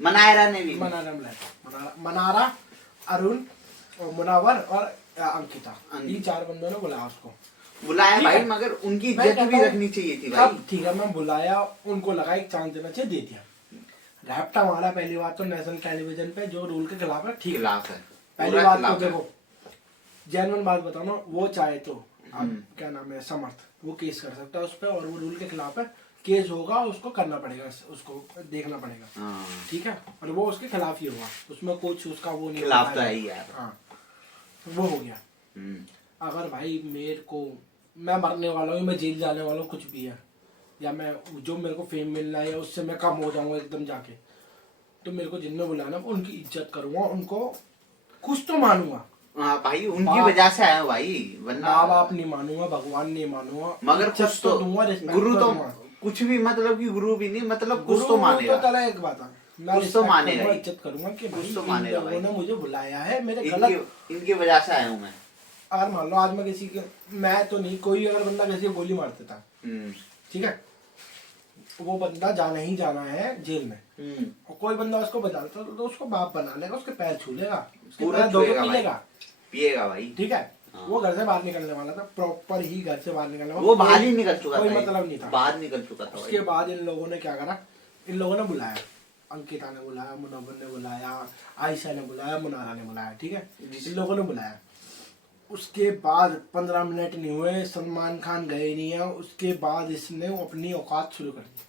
मनायरा ने भी, मनारा, अरुण, और मुनव्वर और अंकिता, ये 4 बंदों ने बुलाया उसको, बुलाया भाई, है? मगर उनकी मैं इज्जत कहता भी हूँ, रखनी चाहिए थी भाई। अब ठीक है मैं बुलाया, उनको लगा एक चांस देना चाहिए, दे दिया। रैप्टा मारा पहली बात तो नेशनल टेलीविजन पे, जो रूल के खिलाफ है, ठीक है, खिलाफ है, पहली पूरा बात तो खिलाफ है। देखो जेन्युइन बात बताओ ना, वो चाहे तो अब क्या नाम है समर्थ, वो केस कर सकता है उस पर, और वो रूल के खिलाफ है, केस होगा उसको करना पड़ेगा, उसको देखना पड़ेगा, हाँ। ठीक है, और वो उसके खिलाफ ही होगा, उसमें कुछ उसका वो नहीं खिलाफ तो बताया। है ही यार। हाँ वो हो गया। अगर भाई मेरे को, मैं मरने वाला हूँ, मैं जेल जाने वाला हूँ, कुछ भी है, या मैं जो मेरे को फेम मिलना है या उससे मैं कम हो जाऊंगा एकदम जाके, तो मेरे को जिनने बुलाना उनकी इज्जत करूंगा, उनको कुछ तो मानूंगा। हाँ भाई उनकी वजह से आया हूँ भाई, वरना माँ बाप नहीं मानूंगा, भगवान नहीं मानूंगा, मगर इज्जत कुछ तो दूंगा, रिस्पेक्ट गुरु तो दूंगा। कुछ भी, मतलब कि गुरु भी नहीं, मतलब कुछ गुरु तो मानेगा, तो चला एक बात है, मैं कुछ तो रिस्पेक्ट मानेगा करूंगा, ही। इज्जत करूंगा कि कुछ भाई तो इन मानेगा लोगों भाई। ने मुझे बुलाया है, मेरे गलत, इनकी वजह से आया हूँ मैं। अगर मान लो आज मैं किसी के, मैं तो नहीं, कोई अगर बंदा किसी को गोली मार देता, ठीक है, वो बंदा जाना ही जाना है जेल में, और कोई बंदा उसको बचा लेता तो उसको बाप बना लेगा, उसके पैर छू लेगा, उसके पूरा पैर धो के छुएगा पी भाई। लेगा, पिएगा भाई, ठीक है। हाँ। वो घर से बाहर निकलने वाला था, प्रॉपर ही घर से बाहर निकलने वाला, वो बाहर ही निकल चुका था, कोई मतलब नहीं था, बाहर निकल चुका था उसके भाई। बाद इन लोगों ने क्या करा, इन लोगों ने बुलाया, अंकिता ने बुलाया, मुनव्वर ने बुलाया, आयशा ने बुलाया, मुनारा ने बुलाया, ठीक है, इन लोगों ने बुलाया। उसके बाद 15 मिनट नहीं हुए, सलमान खान गए नहीं है, उसके बाद इसने अपनी औकात शुरू कर दी,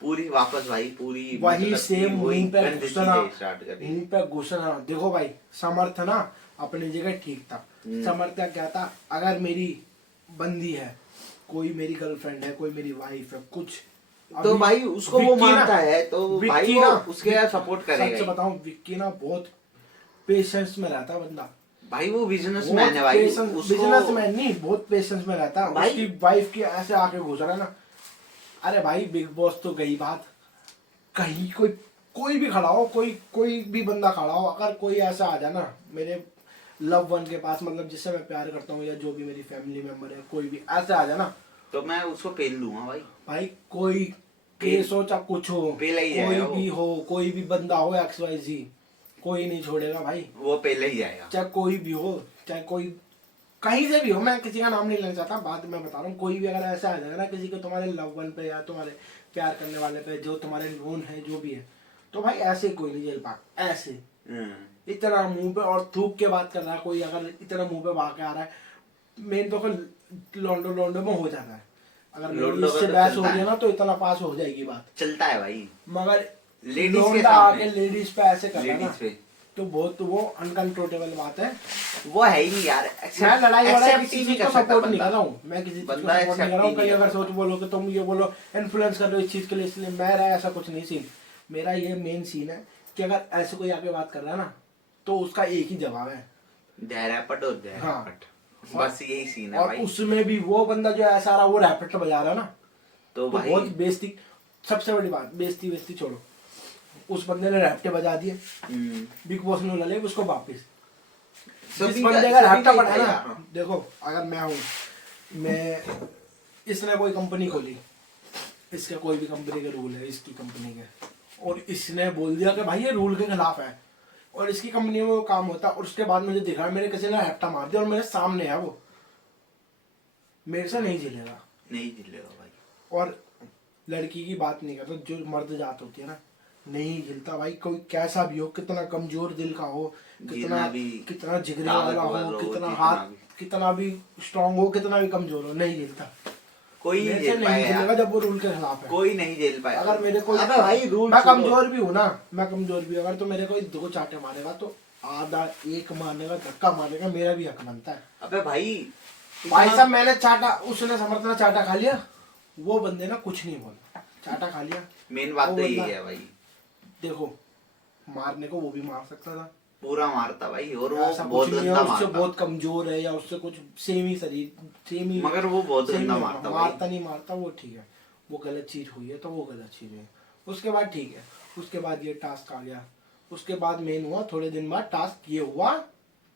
पूरी वापस भाई, पूरी वही मतलब सेम कि वही मुंह पे गंदी घुसना, चीजें स्टार्ट कर दी। मुंह पे घुसना। देखो भाई समर्थ ना अपनी जगह ठीक था, समर्थ का क्या था, अगर मेरी बंदी है, कोई मेरी गर्लफ्रेंड है, कोई मेरी वाइफ है, कुछ तो अभी भाई उसको वो विक्की ना- मानता है तो भाई विक्की वो ना, उसके सपोर्ट करेगा सच ही। बताऊं विक्की ना बहुत पेशेंस में रहता बंदा, भाई वो बिजनेसमैन है भाई, उसको बिजनेसमैन नहीं, बहुत पेशेंस में रहता है। भाई- उसकी वाइफ की ऐसे आके घुस रहा है ना, अरे भाई बिग बॉस तो गई बात, कहीं कोई भी खड़ा हो, कोई भी बंदा खड़ा हो, अगर कोई ऐसा आ जाए ना मेरे लव वन के पास, मतलब जिससे मैं प्यार करता हूँ या जो भी मेरी फैमिली मेंबर है, कोई भी ऐसे आ जाए ना, तो मैं उसको पेल लूंगा भाई। भाई कोई केस हो चाहे कुछ हो, पेला ही कोई जाएगा वो। भी हो, कोई भी बंदा हो XYZ, कोई नहीं छोड़ेगा भाई, वो पहले ही जाएगा। चाहे कोई भी हो, चाहे कोई कहीं से भी हो, मैं किसी का नाम नहीं लेना चाहता, बाद में बता रहा हूँ, कोई भी अगर ऐसा आ जाएगा ना किसी को, तुम्हारे लव वन पे या तुम्हारे प्यार करने वाले पे, जो तुम्हारे नोन है जो भी है, तो भाई ऐसे कोई नहीं जेल पाक, ऐसे इतना मुंह पे और थूक के बात कर रहा है कोई, अगर इतना मुंह पे भाग के आ रहा है, मेन तो लॉन्डो में हो जाता है, अगर लोंडो लेडीज का से तो बहस चलता हो रही है है। ना तो इतना पास हो जाएगी बात। चलता है भाई, मगर लेडीज के लोंडा सामने, आके लेडीज पे ऐसे कर रहा है ना, लेडीज पे तो बहुत वो अनकंट्रोलेबल बात है। वो है ही नहीं यार। मैं लड़ाई वड़ाई एक्सेप्ट किसी ही चीज नहीं को कर सकता सपोर्ट नहीं बंदा, कर रहा हूँ, मैं किसी चीज को बंदा सपोर्ट नहीं कर एक्सेप्ट रहा ही हूँ। कहीं नहीं अगर कर सोच सकता। बोलो कि तुम ये बोलो इन्फ्लुएंस कर रहे हो इस चीज के लिए, इसलिए मेरा ऐसा कुछ नहीं सीन। मेरा ये मेन सीन है कि अगर ऐसे कोई आके बात कर रहा है ना तो उसका एक ही जवाब है, रैपट और हाँ। रैपट, बस यही सीन है और भाई। उसमें भी वो बंदा जो ऐसा रहा वो रैपेट बजा रहा है ना, तो तो भाई बहुत बेइज्जती। सबसे बड़ी बात बेइज्जती वेस्ती छोड़ो, उस बंदे ने रैपटे बजा दिए, बिग बॉस ने ले उसको वापिस। जिस बंदे का रैपटा पड़ा है ना, देखो अगर मैं हूँ, मैं इसने कोई कंपनी खोली, इसके कोई भी कंपनी के रूल है इसकी कंपनी के, और इसने बोल दिया कि भाई ये रूल के खिलाफ है, और इसकी कंपनी में वो काम होता है, और उसके बाद मुझे दिख रहा है मेरे किसी ने रैपटा मार दिया और मेरे सामने है वो, मेरे से नहीं झेलेगा, नहीं झेलेगा भाई। और लड़की की बात नहीं करता, जो मर्द जात होती है ना नहीं झेलता भाई, कोई कैसा भी हो, कितना कमजोर दिल का हो, कितना जिगरे वाला हो, कितना हाथ कितना भी स्ट्रांग हो, कितना भी कमजोर हो, नहीं झेलता। कोई मेरे से नहीं झेलेगा जब वो रूल के खिलाफ है। कोई नहीं झेल पाएगा। अगर मेरे को अबे भाई रूल, मैं कमजोर भी हूँ ना, मैं कमजोर भी, अगर तो मेरे को 2 चाटे मारेगा तो आधा एक मारने का धक्का मारने का मेरा भी हक बनता है। अबे भाई साहब मैंने चाटा, उसने समर्थना चाटा खा लिया, वो बंदे ना कुछ नहीं बोला, चाटा खा लिया। मेन बात तो यही है भाई। देखो मारने को वो भी मार सकता था, पूरा मारता भाई, और वो ऐसा बहुत कुछ नहीं है, गंदा उससे मारता, बहुत कमजोर है या उससे कुछ सेम ही शरीर, सेम ही, मगर वो बहुत गंदा मारता भाई। नहीं मारता वो ठीक है, वो गलत चीज हुई है तो वो गलत चीज है, उसके बाद ठीक है। उसके बाद ये टास्क आ गया, उसके बाद मेन हुआ, थोड़े दिन बाद टास्क ये हुआ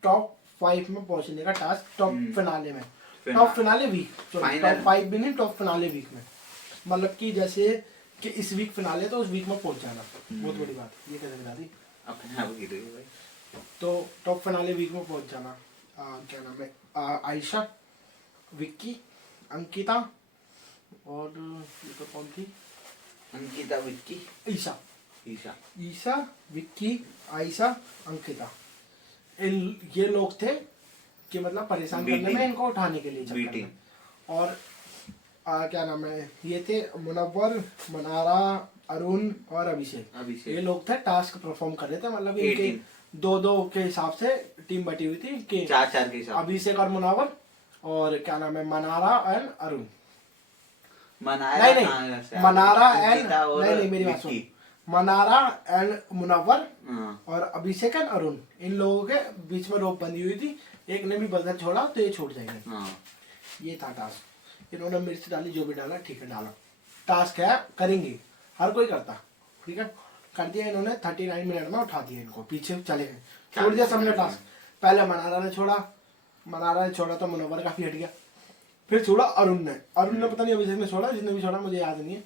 टॉप 5 में पहुंचने का टास्क, टॉप फिनाले में, टॉप फिनाले वीक, टॉप 5 भी नहीं, टॉप फिनाले वीक में, मतलब कि जैसे कि इस वीक फिनाले तो उस वीक में पहुंच जाना, बहुत बड़ी बात, ये कैसे बता दी अपने आप गिर गई भाई। तो टॉप फिनाले वीक में पहुंच जाना। क्या नाम है, आयशा, विक्की, अंकिता, और ये तो कौन थी, अंकिता, विक्की, ईशा, ईशा, ईशा, विक्की, आयशा, अंकिता, ये लोग थे कि मतलब परेशान करने में, इनको उठाने के लिए चक्कर में। और क्या नाम है, ये थे मुनव्वर, मनारा, अरुण और अभिषेक, ये लोग थे टास्क परफॉर्म कर रहे थे, मतलब इनके 2-2 के हिसाब से टीम बटी हुई थी कि 4-4 के हिसाब, अभिषेक और मुनव्वर, और क्या नाम है मनारा एंड अरुण, मनारा नहीं मनारा एंड, नहीं मेरी बात सुन, मनारा एंड मुनव्वर और अभिषेक एंड अरुण, इन लोगों के बीच में रोप बंधी हुई थी, एक ने भी बदल छोड़ा तो ये छूट जाएंगे। ये था टास्क, इन्होंने मिर्च डाली, जो भी डाला ठीक है डाला, टास्क है करेंगे, हर कोई करता, ठीक है, कर दिया इन्होंने, 39 मिनट में उठा दिया इनको, पीछे चले गए, छोड़ दिया सबने टास्क। पहले मनारा ने छोड़ा तो मुनव्वर काफी हट गया, फिर छोड़ा अरुण ने पता नहीं अभिषेक ने छोड़ा, जिसने भी छोड़ा मुझे याद नहीं है,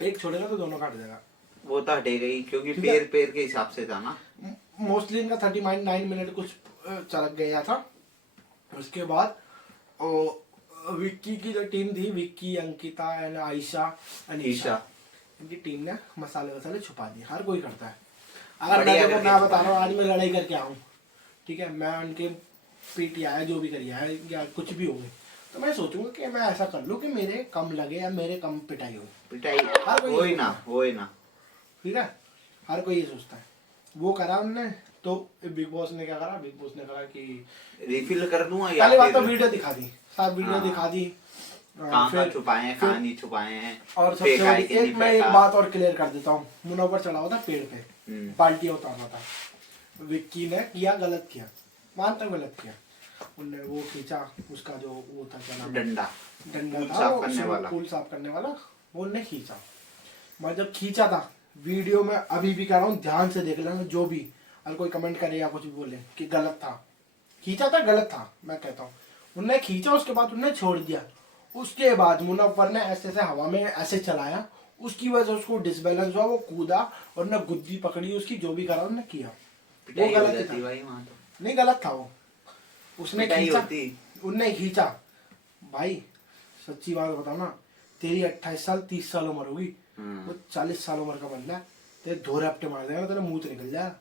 एक छोड़ेगा तो दोनों काट देगा, वो तो हटेगा ही, क्योंकि पैर के हिसाब से था ना, मोस्टली इनका 39 मिनट कुछ चलक गया था। उसके बाद विक्की की जो टीम थी, विक्की, अंकिता एंड आयशा, अनीशा, इनकी टीम ने मसाले वसाले छुपा दिए, हर कोई करता है। अगर मैं बता रहा हूँ, आज मैं लड़ाई करके आऊँ, ठीक है, मैं उनके पीटी आया, जो भी करिए है या कुछ भी हो गए, तो मैं सोचूंगा कि मैं ऐसा कर लूँ कि मेरे कम लगे या मेरे कम पिटाई हो, वही ना, ठीक है, हर कोई ये सोचता है। वो करा उनने, तो बिग बॉस ने क्या करा, बिग बॉस ने कहा कि रिफिल कर दूंगा, पहली बात तो वीडियो दिखा दी, सब वीडियो दिखा दी, कहाँ छुपाए हैं, कहाँ नहीं छुपाए हैं, और सबसे बड़ी एक मैं एक बात और क्लियर कर देता हूँ, मुनव्वर चढ़ा हुआ था पेड़ पे, बाल्टी उतारना था, विक्की ने किया, गलत किया, मानता गलत किया, उनने वो खींचा, उसका जो वो था क्या नाम, डंडा था, पूल साफ करने वाला, वो उनने खींचा, मैं जब खींचा था, वीडियो में अभी भी कह रहा हूँ, ध्यान से देख लेना, जो भी अगर कोई कमेंट करे या कुछ भी बोले कि गलत था, खींचा था, गलत था, मैं कहता हूँ, उनने खींचा, उसके बाद उनने छोड़ दिया, उसके बाद मुनव्वर ने ऐसे से हवा में ऐसे चलाया, उसकी वजह से उसको डिसबैलेंस हुआ, वो कूदा और ने गुद्दी पकड़ी उसकी, जो भी करा उन्होंने किया, वो गलत था भाई, नहीं गलत था वो, उसने खींचा, उनने खींचा, भाई सच्ची बात बताओ ना, तेरी 28 साल 30 साल उम्र होगी, वो 40 साल उम्र का बंदा है, तेरे 2 रैप्टे मार देगा, तेरा मुंह तो निकल जाएगा,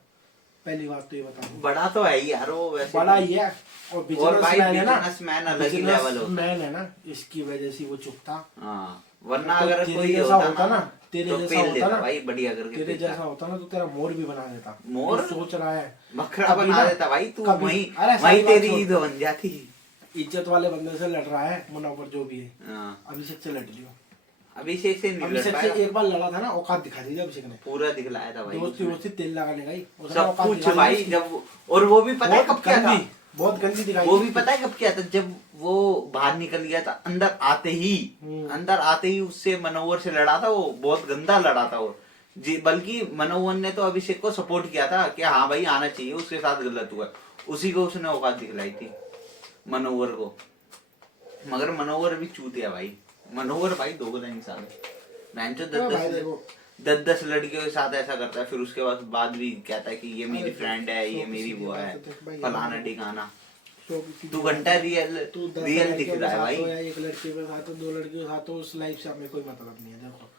पहली बात तो ये बताओ। बड़ा तो है ही यार वो वैसे। बड़ा ही है और भाई बिजनेसमैन है ना, बिजनेसमैन अलग ही लेवल होता है। मैन है ना, इसकी वजह से वो चुप था। हाँ, वरना तो अगर तेरे कोई जैसा होता ना तेरे तो जैसा पेल होता देता ना भाई, बढ़िया करके तेरे पेलता। जैसा होता ना तो तेरा मोर भी बना देता। मोर? तू सोच रहा है बकरा कभी बना ना- देता भाई तू, कभी- वही अरे वही सारी बात तेरी छोड़। ईद बन जाती। इज्जत वाले बंदे से लड़ रहा है मुनव्वर जो भी है, हाँ, अभिषेक से लड़ लियो। अभिषेक से नहीं लड़ अभिषेक से पाया, एक बार लड़ा था ना, औकात दिखा दी थी अभिषेक ने। पूरा दिखलाया था भाई दोस्ती उसने। वोस्ती तेल लगाने गई, उसने सब औकात कुछ दिखा दी भाई उसकी। जब, और वो भी पता है कब क्या था, बहुत गंदी दिखाई वो थी। भी पता है कब क्या था, जब वो बाहर निकल गया था, अंदर आते ही उससे मनोवर से लड़ा था, वो बहुत गंदा लड़ा था वो जी। बल्कि मनोवर ने तो अभिषेक को सपोर्ट किया था कि हाँ भाई आना चाहिए, उसके साथ गलत हुआ, उसी को उसने औकात दिखलाई थी मनोवर को। मगर मनोवर भी चूतिया भाई, मनोवर भाई दोगला इंसान है। बेंचो दस दस लड़कियों के साथ ऐसा करता है, फिर उसके बाद भी कहता है कि ये मेरी फ्रेंड है, ये मेरी वो है, फलाना ठिकाना। तू घंटा रियल दिख रहा है भाई। एक लड़के के साथ हो, दो लड़कियों के साथ हो, उस लाइफ से हमें कोई मतलब नहीं है। देखो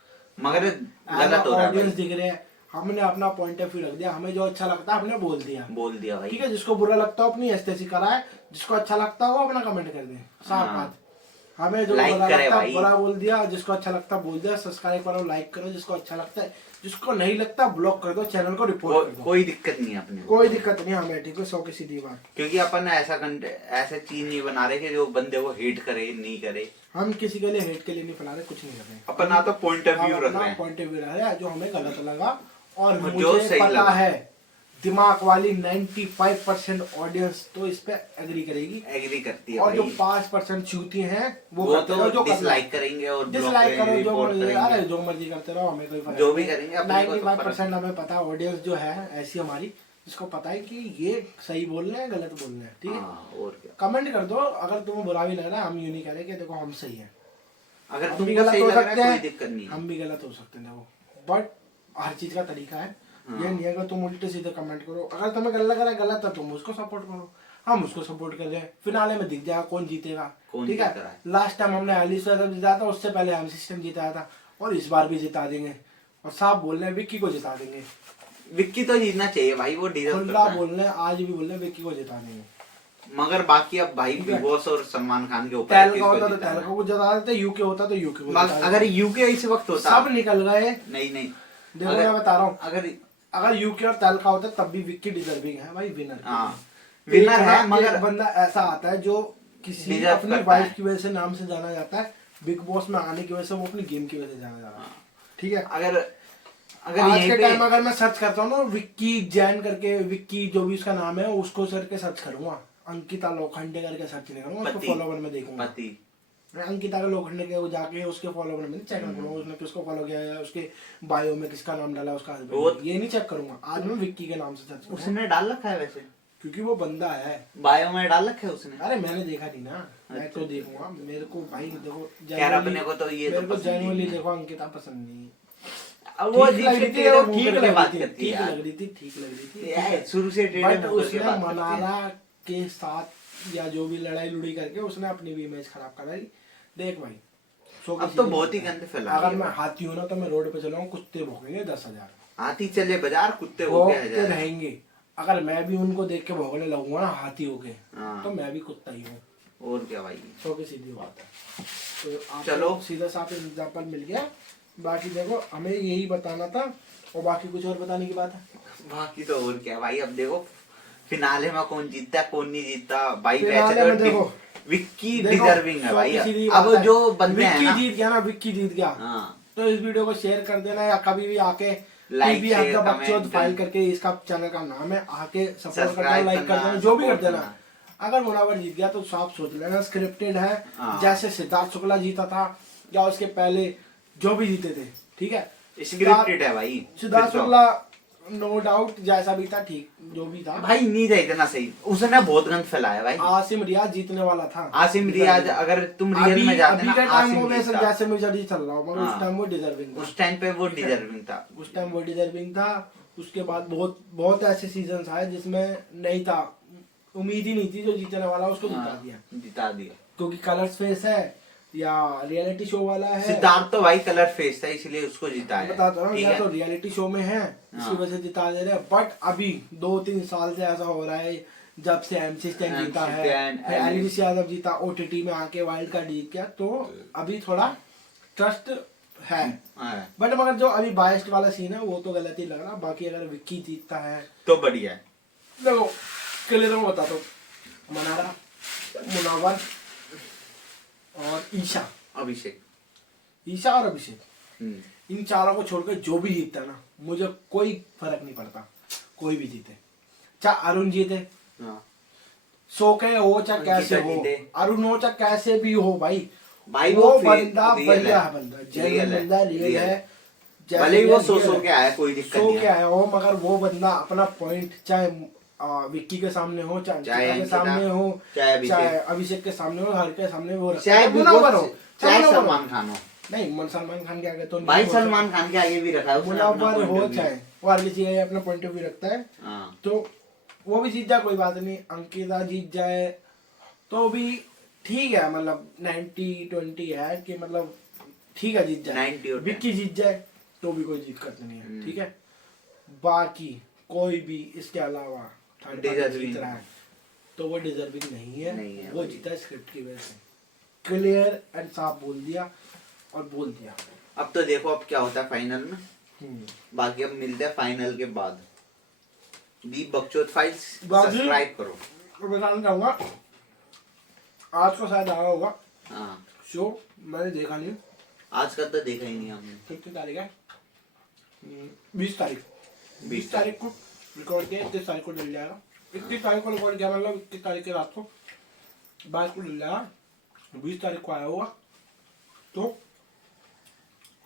मगर गलत हो रहा है ऑडियंस भाई। दिख रहे हैं, हमने अपना पॉइंट ऑफ व्यू रख दिया, हमें जो अच्छा लगता है हमने बोल दिया भाई। ठीक है। जिसको बुरा लगता हो अपनी ऐसे कराए, जिसको अच्छा लगता हो अपना कमेंट कर दे, साफ हाँ। बात। हमें जो लाइक बुरा करे लगता भाई। बुरा बोल दिया, जिसको अच्छा लगता बोल दिया, सब्सक्राइब करो, लाइक करो, जिसको अच्छा लगता है, जिसको नहीं लगता ब्लॉक कर दो, चैनल को रिपोर्ट कर दो। कोई दिक्कत नहीं है अपने को। कोई दिक्कत नहीं हमें, ठीक है, 100 की सीधी बात। क्योंकि अपन ऐसा चीज नहीं बना रहे कि जो बंदे को हेट करे, नहीं करे। हम किसी के लिए हेट के लिए नहीं फैला रहे, कुछ नहीं कर रहे। अपन ना तो पॉइंट ऑफ व्यू रख रहे हैं, पॉइंट ऑफ व्यू रख रहे हैं जो हमें गलत लगा। और जो मुझे सही पता लगा। है दिमाग वाली 95% ऑडियंस तो इस पे एग्री करेगी, एग्री करती है और जो भाई। 5% चूती हैं वो तो जो डिसलाइक करेंगे और डिसलाइक करो, जो रिपोर्ट मर्जी, करेंगे। अरे जो मर्जी करते रहो, हमें कोई फर्क जो भी करेंगे अपने को तो 95% हमें पता है ऑडियंस जो है ऐसी हमारी, जिसको पता है कि ये सही बोल रहे हैं गलत बोल रहे हैं, ठीक है। हाँ, और क्या। कमेंट कर दो, अगर तुम्हें बुरा भी लग रहा है, हम यूं नहीं कह रहे कि देखो हम सही है, अगर हम भी तुमको गलत सही हो लग रहा सकते है कोई हैं, दिक्कत नहीं है। हम भी गलत हो सकते हैं देखो, बट हर चीज का तरीका है। हाँ। ये नहीं है कि तुम उल्टे सीधे कमेंट करो, अगर तुम्हें गलत लग रहा है गलत है तुम उसको सपोर्ट करो, हम उसको सपोर्ट कर रहे हैं, फिनाले में दिख जाएगा कौन जीतेगा, कौन ठीक जीत रहा है। है। लास्ट टाइम हमने एलिस जिताया था, उससे पहले हम सिस्टम जिताया था, और इस बार भी जिता देंगे। और साफ बोल रहे हैं विक्की को जिता देंगे, विक्की तो जीतना चाहिए भाई, वो डिजर्व खुला करता है। बोल रहे हैं, आज भी बोल रहे हैं विक्की को जिता देंगे। मगर बाकी अब भाई ठीक है। बिग बॉस और सलमान खान के ऊपर तहलका किसको होता तो जिताना है। तहलका को जिता देते, यूके होता तो यूके को जिता देते। अगर यूके इस वक्त होता, सब निकल गए। नहीं देखो मैं बता रहा हूँ, अगर अगर यूके और तहलका होता तब भी विक्की डिजर्विंग है भाई, विनर। हाँ, विनर है, मगर बंदा ऐसा आता है जो किसी deserve अपनी करता वाइफ है। की वजह से नाम से जाना जाता है, बिग बॉस में आने की वजह से वो अपनी गेम की वजह से जाना जाता है, ठीक है। अगर आज यहीं के पे टाइम अगर मैं सर्च करता हूँ ना विक्की जैन करके, विक्की जो भी उसका नाम है उसको करके सर्च करूंगा, अंकिता लोखंडे करके सर्च नहीं करूंगा, उसको पति फॉलोवर में देखूंगा। पति मैं अंकिता के लोखंडे के वो जाके उसके फॉलोवर में चेक करूंगा, उसने किसको फॉलो किया है, उसके बायो में किसका नाम डाला, उसका husband, ये नहीं चेक करूंगा। आज मैं विक्की के नाम से सर्च करूंगा, उसने डाल रखा है वैसे, क्योंकि वो बंदा है। बायो में डाल रखा है उसने। अरे मैंने देखा नहीं ना, मैं तो देखूंगा। मेरे को भाई देखो खैर अपने को तो ये मेरे तो को पसंद ही जेन्युइनली नहीं है। देखो अंकिता पसंद नहीं है। अब वो ठीक लग रही थी, टेढ़े वो मुंह ठीक करके लग बात रही थी, करती है ठीक यार। लग रही थी, ठीक लग रही थी, यार, शुरू से टेढ़े बट मुंह करके उसने बात करती है। मनारा के साथ या जो भी लड़ाई लुड़ी करके उसने अपनी भी इमेज खराब कराई। देख भाई, अब तो बहुत ही गंदे फैला अगर रही है मैं भाई। हाथी हूं ना तो मैं रोड पे चलाऊं, कुत्ते भौंकेंगे 10,000, हाथी चले बाजार, कुत्ते हो गए भौंकते रहेंगे। अगर मैं भी उनको देख के भौंकने लगूंगा ना हाथी होके, हाँ। तो मैं भी कुत्ता ही हूँ। और क्या भाई, 100 की सीधी बात है। तो आपको चलो। सीधा साफ एग्जाम्पल मिल गया। बाकी देखो हमें यही बताना था, और बाकी कुछ और बताने की बात है। बाकी तो और क्या भाई, अब देखो फिनाले में कौन जीतता है कौन नहीं जीतता भाई। फिनाले वैसे में तो देखो, विक्की देखो, डिजर्विंग है 100 भाई। की सीधी अब बात है। जो बंदे हैं विक्की ना, जीत गया ना, विक्की जीत गया, हाँ, तो इस वीडियो को शेयर कर देना, या कभी भी आके Like, टीवी share, हक्का बकचोद comment, फाइल करके, इसका चैनल का नाम है, आके सपोर्ट कर देना, Subscribe लाइक कर करना, देना, जो भी कर support देना। करना। अगर मुनावर जीत गया तो साफ सोच लेना स्क्रिप्टेड है, हाँ। जैसे सिद्धार्थ शुक्ला जीता था या उसके पहले जो भी जीते थे, ठीक है। स्क्रिप्टेड है भाई। सिद्धार्थ फिर तो- शुक्ला नो डाउट जैसा भी था, ठीक जो भी था भाई नहीं था इतना सही, उसने बहुत गंद फैलाया भाई। आसिम रियाज जीतने वाला था। आसिम रियाज, अगर तुम रियल में जाते अभी ना, के टाइम आसिम वो वैसे जीतता। जैसे मुझे नहीं चल रहा हूँ, मगर उस हाँ। टाइम वो डिजर्विंग था। उस टाइम पे वो डिजर्विंग था। उस टाइम वो डिजर्विंग था। उसके बाद बहुत बहुत ऐसे सीजन्स आए जिसमें नहीं था, उम्मीद ही नहीं थी, जो जीतने वाला उसको जिता हाँ, दिया, जिता दिया। क्योंकि कलर्स फेस है, या रियलिटी शो वाला है। सिद्धार्थ तो भाई कलर फेस था इसलिए उसको जिता है, बताता हूँ, ठीक या है? तो रियलिटी शो में है इसकी हाँ। वजह से जिता दे रहे हैं, बट अभी 2-3 साल से ऐसा हो रहा है जब से MC स्टैन MC जीता है, स्टैन, फिर एलिस। एलविस यादव जीता, OTT में आके वाइल्ड कार्ड जीत गया, तो अभी थोड़ा ट्रस्ट है। हाँ, बट मगर जो अभी बायस्ड वाला सीन है वो तो गलत ही लग रहा। बाकी अगर विक्की जीतता है, तो बढ़िया है। देखो क्लियर मैं बताता हूँ, मनारा, मुनव्वर और ईशा और अभिषेक, इन चारों को छोड़कर जो भी जीतता है ना, मुझे कोई फर्क नहीं पड़ता, कोई भी जीते, चाहे अरुण जीते, हाँ। सो के हो चाहे अंकिता कैसे हो, जीते। अरुण हो चाहे कैसे भी हो भाई, भाई वो फिर बंदा रियल बढ़िया है। है, बंदा रियल जेन्युइन है, बंदा, रियल रियल है। जैसे भले ही वो रियल सो है। के आया, कोई दिक्कत सो नहीं के है। आया हो, मगर वो बंदा अपना पॉइंट चाहे विक्की के सामने हो, चाहे अंकिता के सामने हो, चाहे अभिषेक के सामने हो, हर के सामने वो रखता चाहे है, मुनव्वर हो, चाहे मुनव्वर हो। सलमान खान हो, नहीं, सलमान खान के आगे तो नहीं भाई हो सलमान खान के आगे भी रखा है उसने अपना मुनव्वर point हो, of view। चाहे वो हर किसी का अपना पॉइंट ऑफ व्यू रखता है, हाँ। तो वो भी जीत जाए कोई बात नहीं, अंकिता जीत जाए तो भी ठीक है, मतलब 90-20 है कि मतलब ठीक है, जीत जाए। 90 और 10। विक्की जीत जाए तो भी कोई दिक्कत नहीं है, ठीक है। बाकी कोई भी इसके अलावा थर्ड पार्टी जीत रहा है तो वो डिजर्विंग नहीं है, वो जीता स्क्रिप्ट की वजह से, क्लियर एंड साफ बोल दिया और बोल दिया। अब तो देखो अब क्या होता है फाइनल में, बाकी अब मिलते हैं फाइनल के बाद। दीप बकचोद फाइल्स सब्सक्राइब करो। मैं बताना चाहूंगा, आज को शायद आया होगा हाँ, शो, मैंने देखा नहीं। आज का तो देखा ही नहीं हमने। कितनी तारीख है? 20 तारीख। 20 तारीख को रिकॉर्ड किया, 31 तारीख को डल जाएगा। 31 तारीख को रिकॉर्ड किया, मतलब 31 तारीख की रात को, 22 को डल जाएगा, 20 तारीख को आया होगा। तो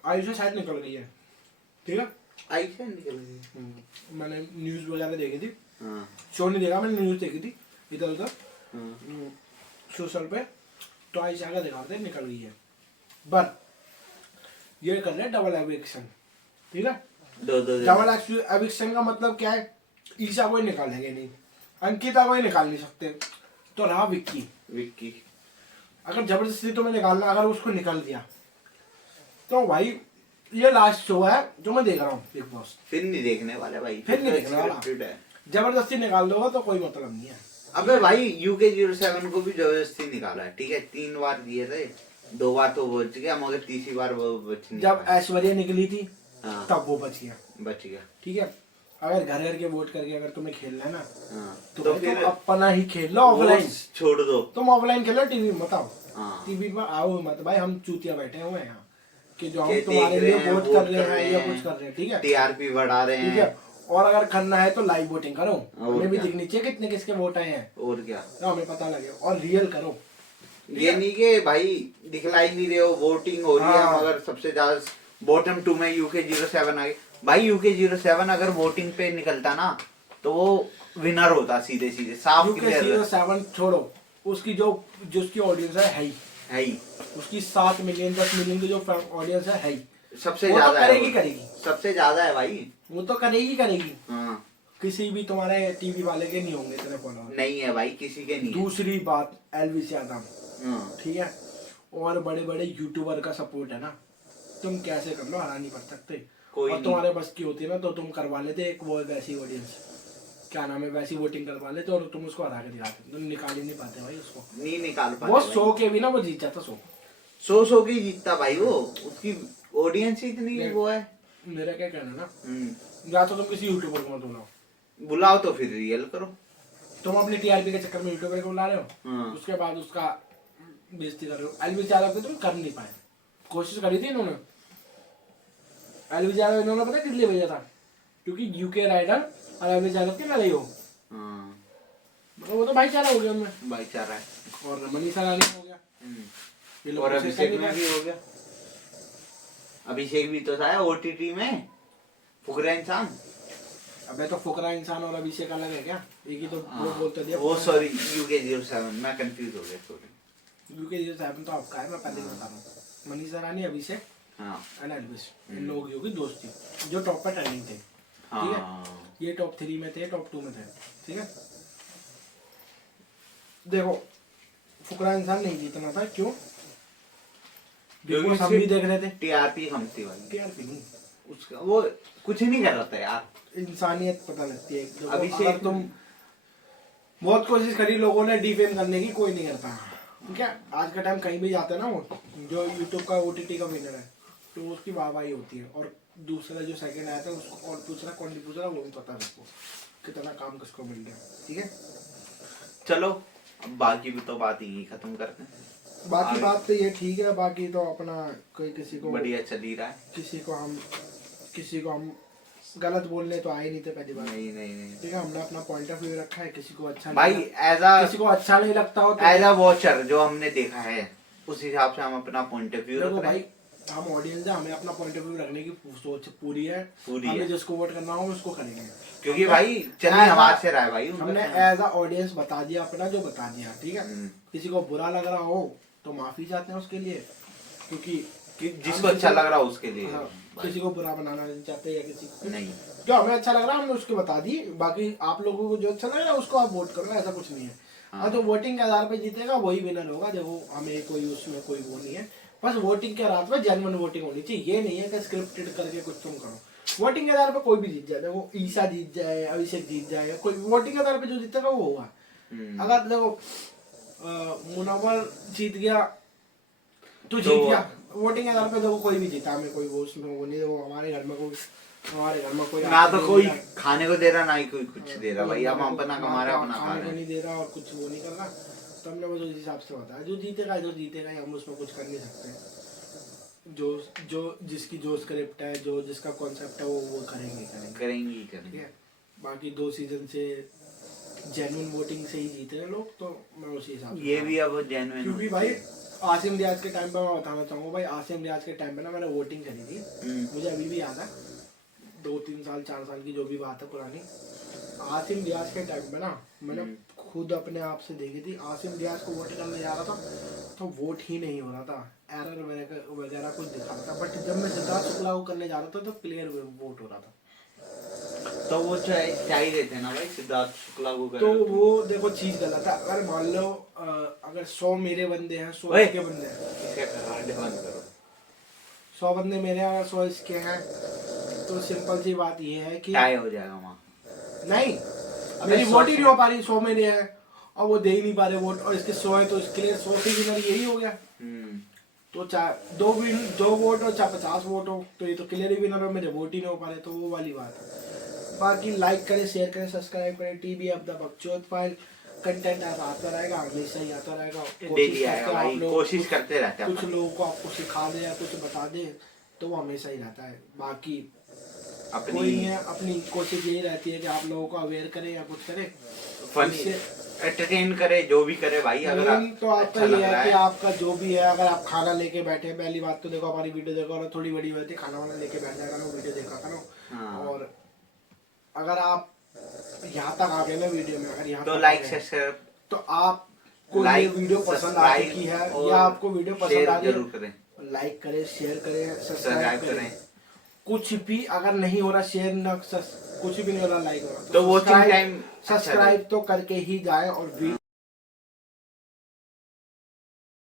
आयुषा शायद निकल गई है, ठीक है। आयुषा निकल गई। मैंने न्यूज वगैरह देखी थी, हाँ, शो नहीं देखा, मैंने न्यूज देखी थी इधर उधर हाँ। सोशल पे, तो आयुषा का दिखा रहे निकल गई है। बट ये कर रहे डबल एविक्शन, ठीक है। दो डबल एविक्शन का मतलब क्या है? ईशा को ही निकालेंगे नहीं, अंकिता को ही निकाल नहीं सकते, तो रहा विक्की। अगर जबरदस्ती तुम्हें निकालना, अगर उसको निकाल दिया तो भाई ये लास्ट शो है जो मैं देख रहा हूँ बिग बॉस। फिर नहीं देखने वाले भाई, फिर नहीं देखने वाला। scripted है। जबरदस्ती निकाल दोगे तो कोई मतलब नहीं है। अबे भाई UK07 को भी जबरदस्ती निकाला है, ठीक है। 3 बार दिए थे, 2 बार तो वो बच गया, मगर तीसरी बार वो बच नहीं जब पाया। ऐश्वर्या निकली थी हाँ, तब वो बच गया, ठीक है। अगर घर घर के वोट करके अगर तुम्हें खेलना है ना, हाँ। तो फिर अपना ही खेल लो, ऑफलाइन छोड़ दो, तुम ऑफलाइन खेलो, टीवी मत आओ। हाँ। टीवी पर आओ मत भाई, हम चूतिया बैठे हुए हैं यहाँ कि जो हम के तुम्हारे देख लिए रहे हैं, वोट कर रहे हैं या कुछ कर रहे हैं, ठीक है। TRP बढ़ा रहे ठीक हैं, है। और अगर करना है तो लाइव वोटिंग करो, हमें भी क्या? दिखनी चाहिए कितने किसके वोट आए हैं, और क्या। तो हमें पता लगे, और रियल करो। ये नहीं कि भाई दिखलाई नहीं रहे हो, वोटिंग हो रही है, हाँ। मगर सबसे ज्यादा बॉटम 2 में UK07 आ गई। भाई UK07 अगर वोटिंग पे निकलता ना तो वो विनर होता, सीधे सीधे साफ क्लियर 07 छोड़ो, उसकी जो उसकी ऑडियंस है ही, है ही। उसकी 7 मिलियन 10 मिलियन की जो ऑडियंस है ही, सबसे वो तो ज्यादा है, करेगी सबसे ज्यादा है भाई। वो तो करेगी। हाँ, किसी भी तुम्हारे टीवी वाले के नहीं होंगे इतने फॉलोअर, नहीं है भाई, किसी के नहीं है। दूसरी बात एलविस यादव, हाँ, ठीक है, और बड़े बड़े यूट्यूबर का सपोर्ट है ना, तुम कैसे कर लो, हरा नहीं पड़ सकते। कोई और नहीं। तुम्हारे बस की होती है ना तो तुम करवा लेते एक वो वैसी ऑडियंस, क्या नाम है, वैसी वोटिंग करवा लेते और तुम उसको हरा के दिखाते, तुम निकाल ही नहीं पाते भाई उसको। नहीं निकाल पाते वो भाई। 100 के भी ना वो जीत जाता, 100 की जीतता भाई वो, उसकी ऑडियंस ही इतनी वो है। मेरा क्या कहना है ना, या तो तुम किसी यूट्यूबर को मत बुलाओ, बुलाओ तो फिर रियल करो। तुम अपनी TRP के चक्कर में यूट्यूबर को बुला रहे हो, हाँ। उसके बाद उसका बेइज्जती कर रहे हो। एलविस यादव को तुम कर नहीं पाए, कोशिश करी थी इन्होंने, एलविस यादव इन्होंने पता किस लिए भेजा था, क्योंकि UK राइडर और एलविस यादव की लड़ाई हो, हाँ, मतलब वो तो भाईचारा हो गया उनमें, भाईचारा है। और मनीषा रानी हो गया, ये लोग और कुछ ऐसा अभिषेक नहीं में था। भी हो गया। अभिषेक भी तो था OTT में, फुकरा इंसान। अबे तो फुकरा इंसान और अभिषेक अलग है क्या? एक ही तो वो बोलते दिया। वो सॉरी UK07, मैं कंफ्यूज हो गया, सॉरी। UK07 तो आपका है, मैं पहले ही बता रहा हूँ। मनीषा रानी, अभिषेक हाँ, एंड एल्विस, इन लोगों की होगी दोस्ती, जो टॉप पर ट्रेंडिंग थे, ठीक है। हाँ, ये टॉप 3 में थे, टॉप 2 में थे, ठीक है। देखो फुकरा इंसान नहीं जीतना था, क्यों? बिग बॉस हम भी देख रहे थे, टीआरपी कम थी भाई, टीआरपी नहीं, उसका वो कुछ ही नहीं कर रहा था यार। इंसानियत पता लगती है। देखो, अभिषेक अगर तुम बहुत कोशिश करी लोगों ने डिफेम करने की, कोई नहीं कर पाया, ठीक है। आज का टाइम कहीं भी जाता है ना, वो जो यूट्यूब का ओटीटी का विनर है तो उसकी वाहवाही होती है, और दूसरा जो सेकंड आया था उसको कौन पूछ रहा कौन नहीं पूछ रहा वो भी पता है उसको, कितना काम किसको मिल गया, ठीक है। चलो अब बाकी भी तो बात ही खत्म करते हैं। बाकी आगे। बात तो ये ठीक है, बाकी तो अपना कोई किसी को बढ़िया चल ही रहा है। किसी को हम गलत बोलने तो आए नहीं थे पहली बार, नहीं नहीं नहीं ठीक है। हमने अपना पॉइंट ऑफ व्यू रखा है, किसी को अच्छा भाई नहीं किसी को अच्छा नहीं लगता हो एज अ वॉचर जो हमने देखा है उस हिसाब से हम अपना पॉइंट ऑफ व्यू देखो रख रहे भाई, हैं। हम ऑडियंस है, हमें अपना पॉइंट ऑफ व्यू रखने की सोच पूरी है, पूरी हमें है। जिसको वोट करना हो उसको करेंगे, क्योंकि भाई चलिए हमारे से रहा है भाई, हमने एज अ ऑडियंस बता दिया अपना जो बता दिया, ठीक है। किसी को बुरा लग रहा हो तो माफी चाहते हैं उसके लिए, क्योंकि कि जिसको अच्छा लग रहा हो उसके लिए। हाँ, किसी को बुरा बनाना नहीं चाहते, या किसी को नहीं, जो हमें अच्छा लग रहा है हमने उसके बता दी, बाकी आप लोगों को जो अच्छा लग रहा है उसको आप वोट करो, ऐसा कुछ नहीं है। हाँ, जो वोटिंग के आधार पे जीतेगा वही विनर होगा। देखो हमें कोई उसमें कोई वो नहीं है, बस वोटिंग के आधार पे जेन्युइन वोटिंग होनी चाहिए, ये नहीं है कि स्क्रिप्टेड करके कुछ तुम करो। वोटिंग के आधार पे कोई भी जीत जाए, देखो ईशा जीत जाए, अभिषेक जीत जाए, या कोई वोटिंग के आधार पे जो जीतेगा वो होगा। अगर देखो मुनव्वर जीत गया तो जीत गया, वोटिंग के आधार पे देखो कोई भी जीता, हमें कोई वो उसमें वो नहीं। वो हमारे घर में कोई ना तो कोई खाने को दे रहा ना ही कोई कुछ दे रहा भाई, हम अपना कमा रहे अपना खा खाने रहे को नहीं दे रहा और कुछ वो नहीं कर रहा, तो हमने बस उस हिसाब से बताया जो जीतेगा ही, हम उसमें कुछ कर नहीं सकते। जो जिसकी जो स्क्रिप्ट है, जो जिसका कॉन्सेप्ट है वो करेंगे ही करेंगे। ठीक है। बाकी 2 सीजन से जेन्युइन वोटिंग से ही जीते हैं लोग, तो मैं उसी हिसाब से ये भी अब जेन्युइन, क्योंकि भाई आसिम रियाज के टाइम पे मैं बताना चाहूंगा भाई, आसिम रियाज के टाइम पे ना मैंने वोटिंग करी थी, मुझे अभी भी याद है, 2-3 साल 4 साल की जो भी बात है पुरानी। आसिम रियाज के टाइम पे ना मैंने खुद अपने आप से देखी थी, आसिम रियाज को वोट करने जा रहा था तो वोट ही नहीं हो रहा था, एरर वगैरह कुछ दिखा रहा था, बट जब मैं सिद्धार्थ शुक्ला को करने जा रहा था तो क्लियर वोट हो रहा था। तो वो चाहिए थे ना भाई सिद्धार्थ शुक्ला को, तो वो देखो चीज गलत है। अगर मान लो अगर 100 मेरे बंदे हैं, 100 इसके बंदे हैं, 100 बंदे मेरे हैं, 100 इसके हैं, तो सिंपल सी बात ये है कि टाई हो जाएगा वहाँ। नहीं, मेरी वोट ही नहीं हो पा रही, 100 मेरे हैं और वो दे ही नहीं पा रहे वोट, और इसके 100 है तो इसके लिए 100 से विनर यही हो गया। तो चाहे 2 वोट हो चाहे 50 वोट हो, तो ये तो क्लियर ही विनर हो, मेरे वोट ही नहीं हो पा रहे, तो वो वाली बात है। बाकी लाइक करें, शेयर करें, सब्सक्राइब करें। टीवी ऑफ द बकचोद फाइल कंटेंट आता रहेगा, हमेशा ही आता रहेगा, कोशिश करते रहते हैं। कुछ लोगों को आपको सिखा दे या कुछ बता दे तो वो हमेशा ही रहता है, बाकी कोई नहीं है। अपनी कोशिश यही रहती है कि आप लोगों को अवेयर करें या कुछ करें, फनी एंटरटेन करे, जो भी करे भाई। अगर तो आपका ये है कि आपका जो भी है, अगर आप खाना लेके बैठे, पहली बात तो देखो हमारी वीडियो देखो, और थोड़ी बड़ी होती है, खाना वाना लेके बैठ जाएगा ना, वीडियो देखा करो। और अगर आप यहाँ तक आ गए ना वीडियो में, अगर यहाँ तो लाइक सब्सक्राइब, तो आपको ये वीडियो पसंद आ चुकी है या आपको वीडियो पसंद आ रही है, लाइक करें, शेयर करें, सब्सक्राइब करें। कुछ भी अगर नहीं हो रहा, शेयर ना कुछ भी नहीं हो रहा, लाइक हो रहा, तो वॉचिंग टाइम सब्सक्राइब तो करके ही जाए। और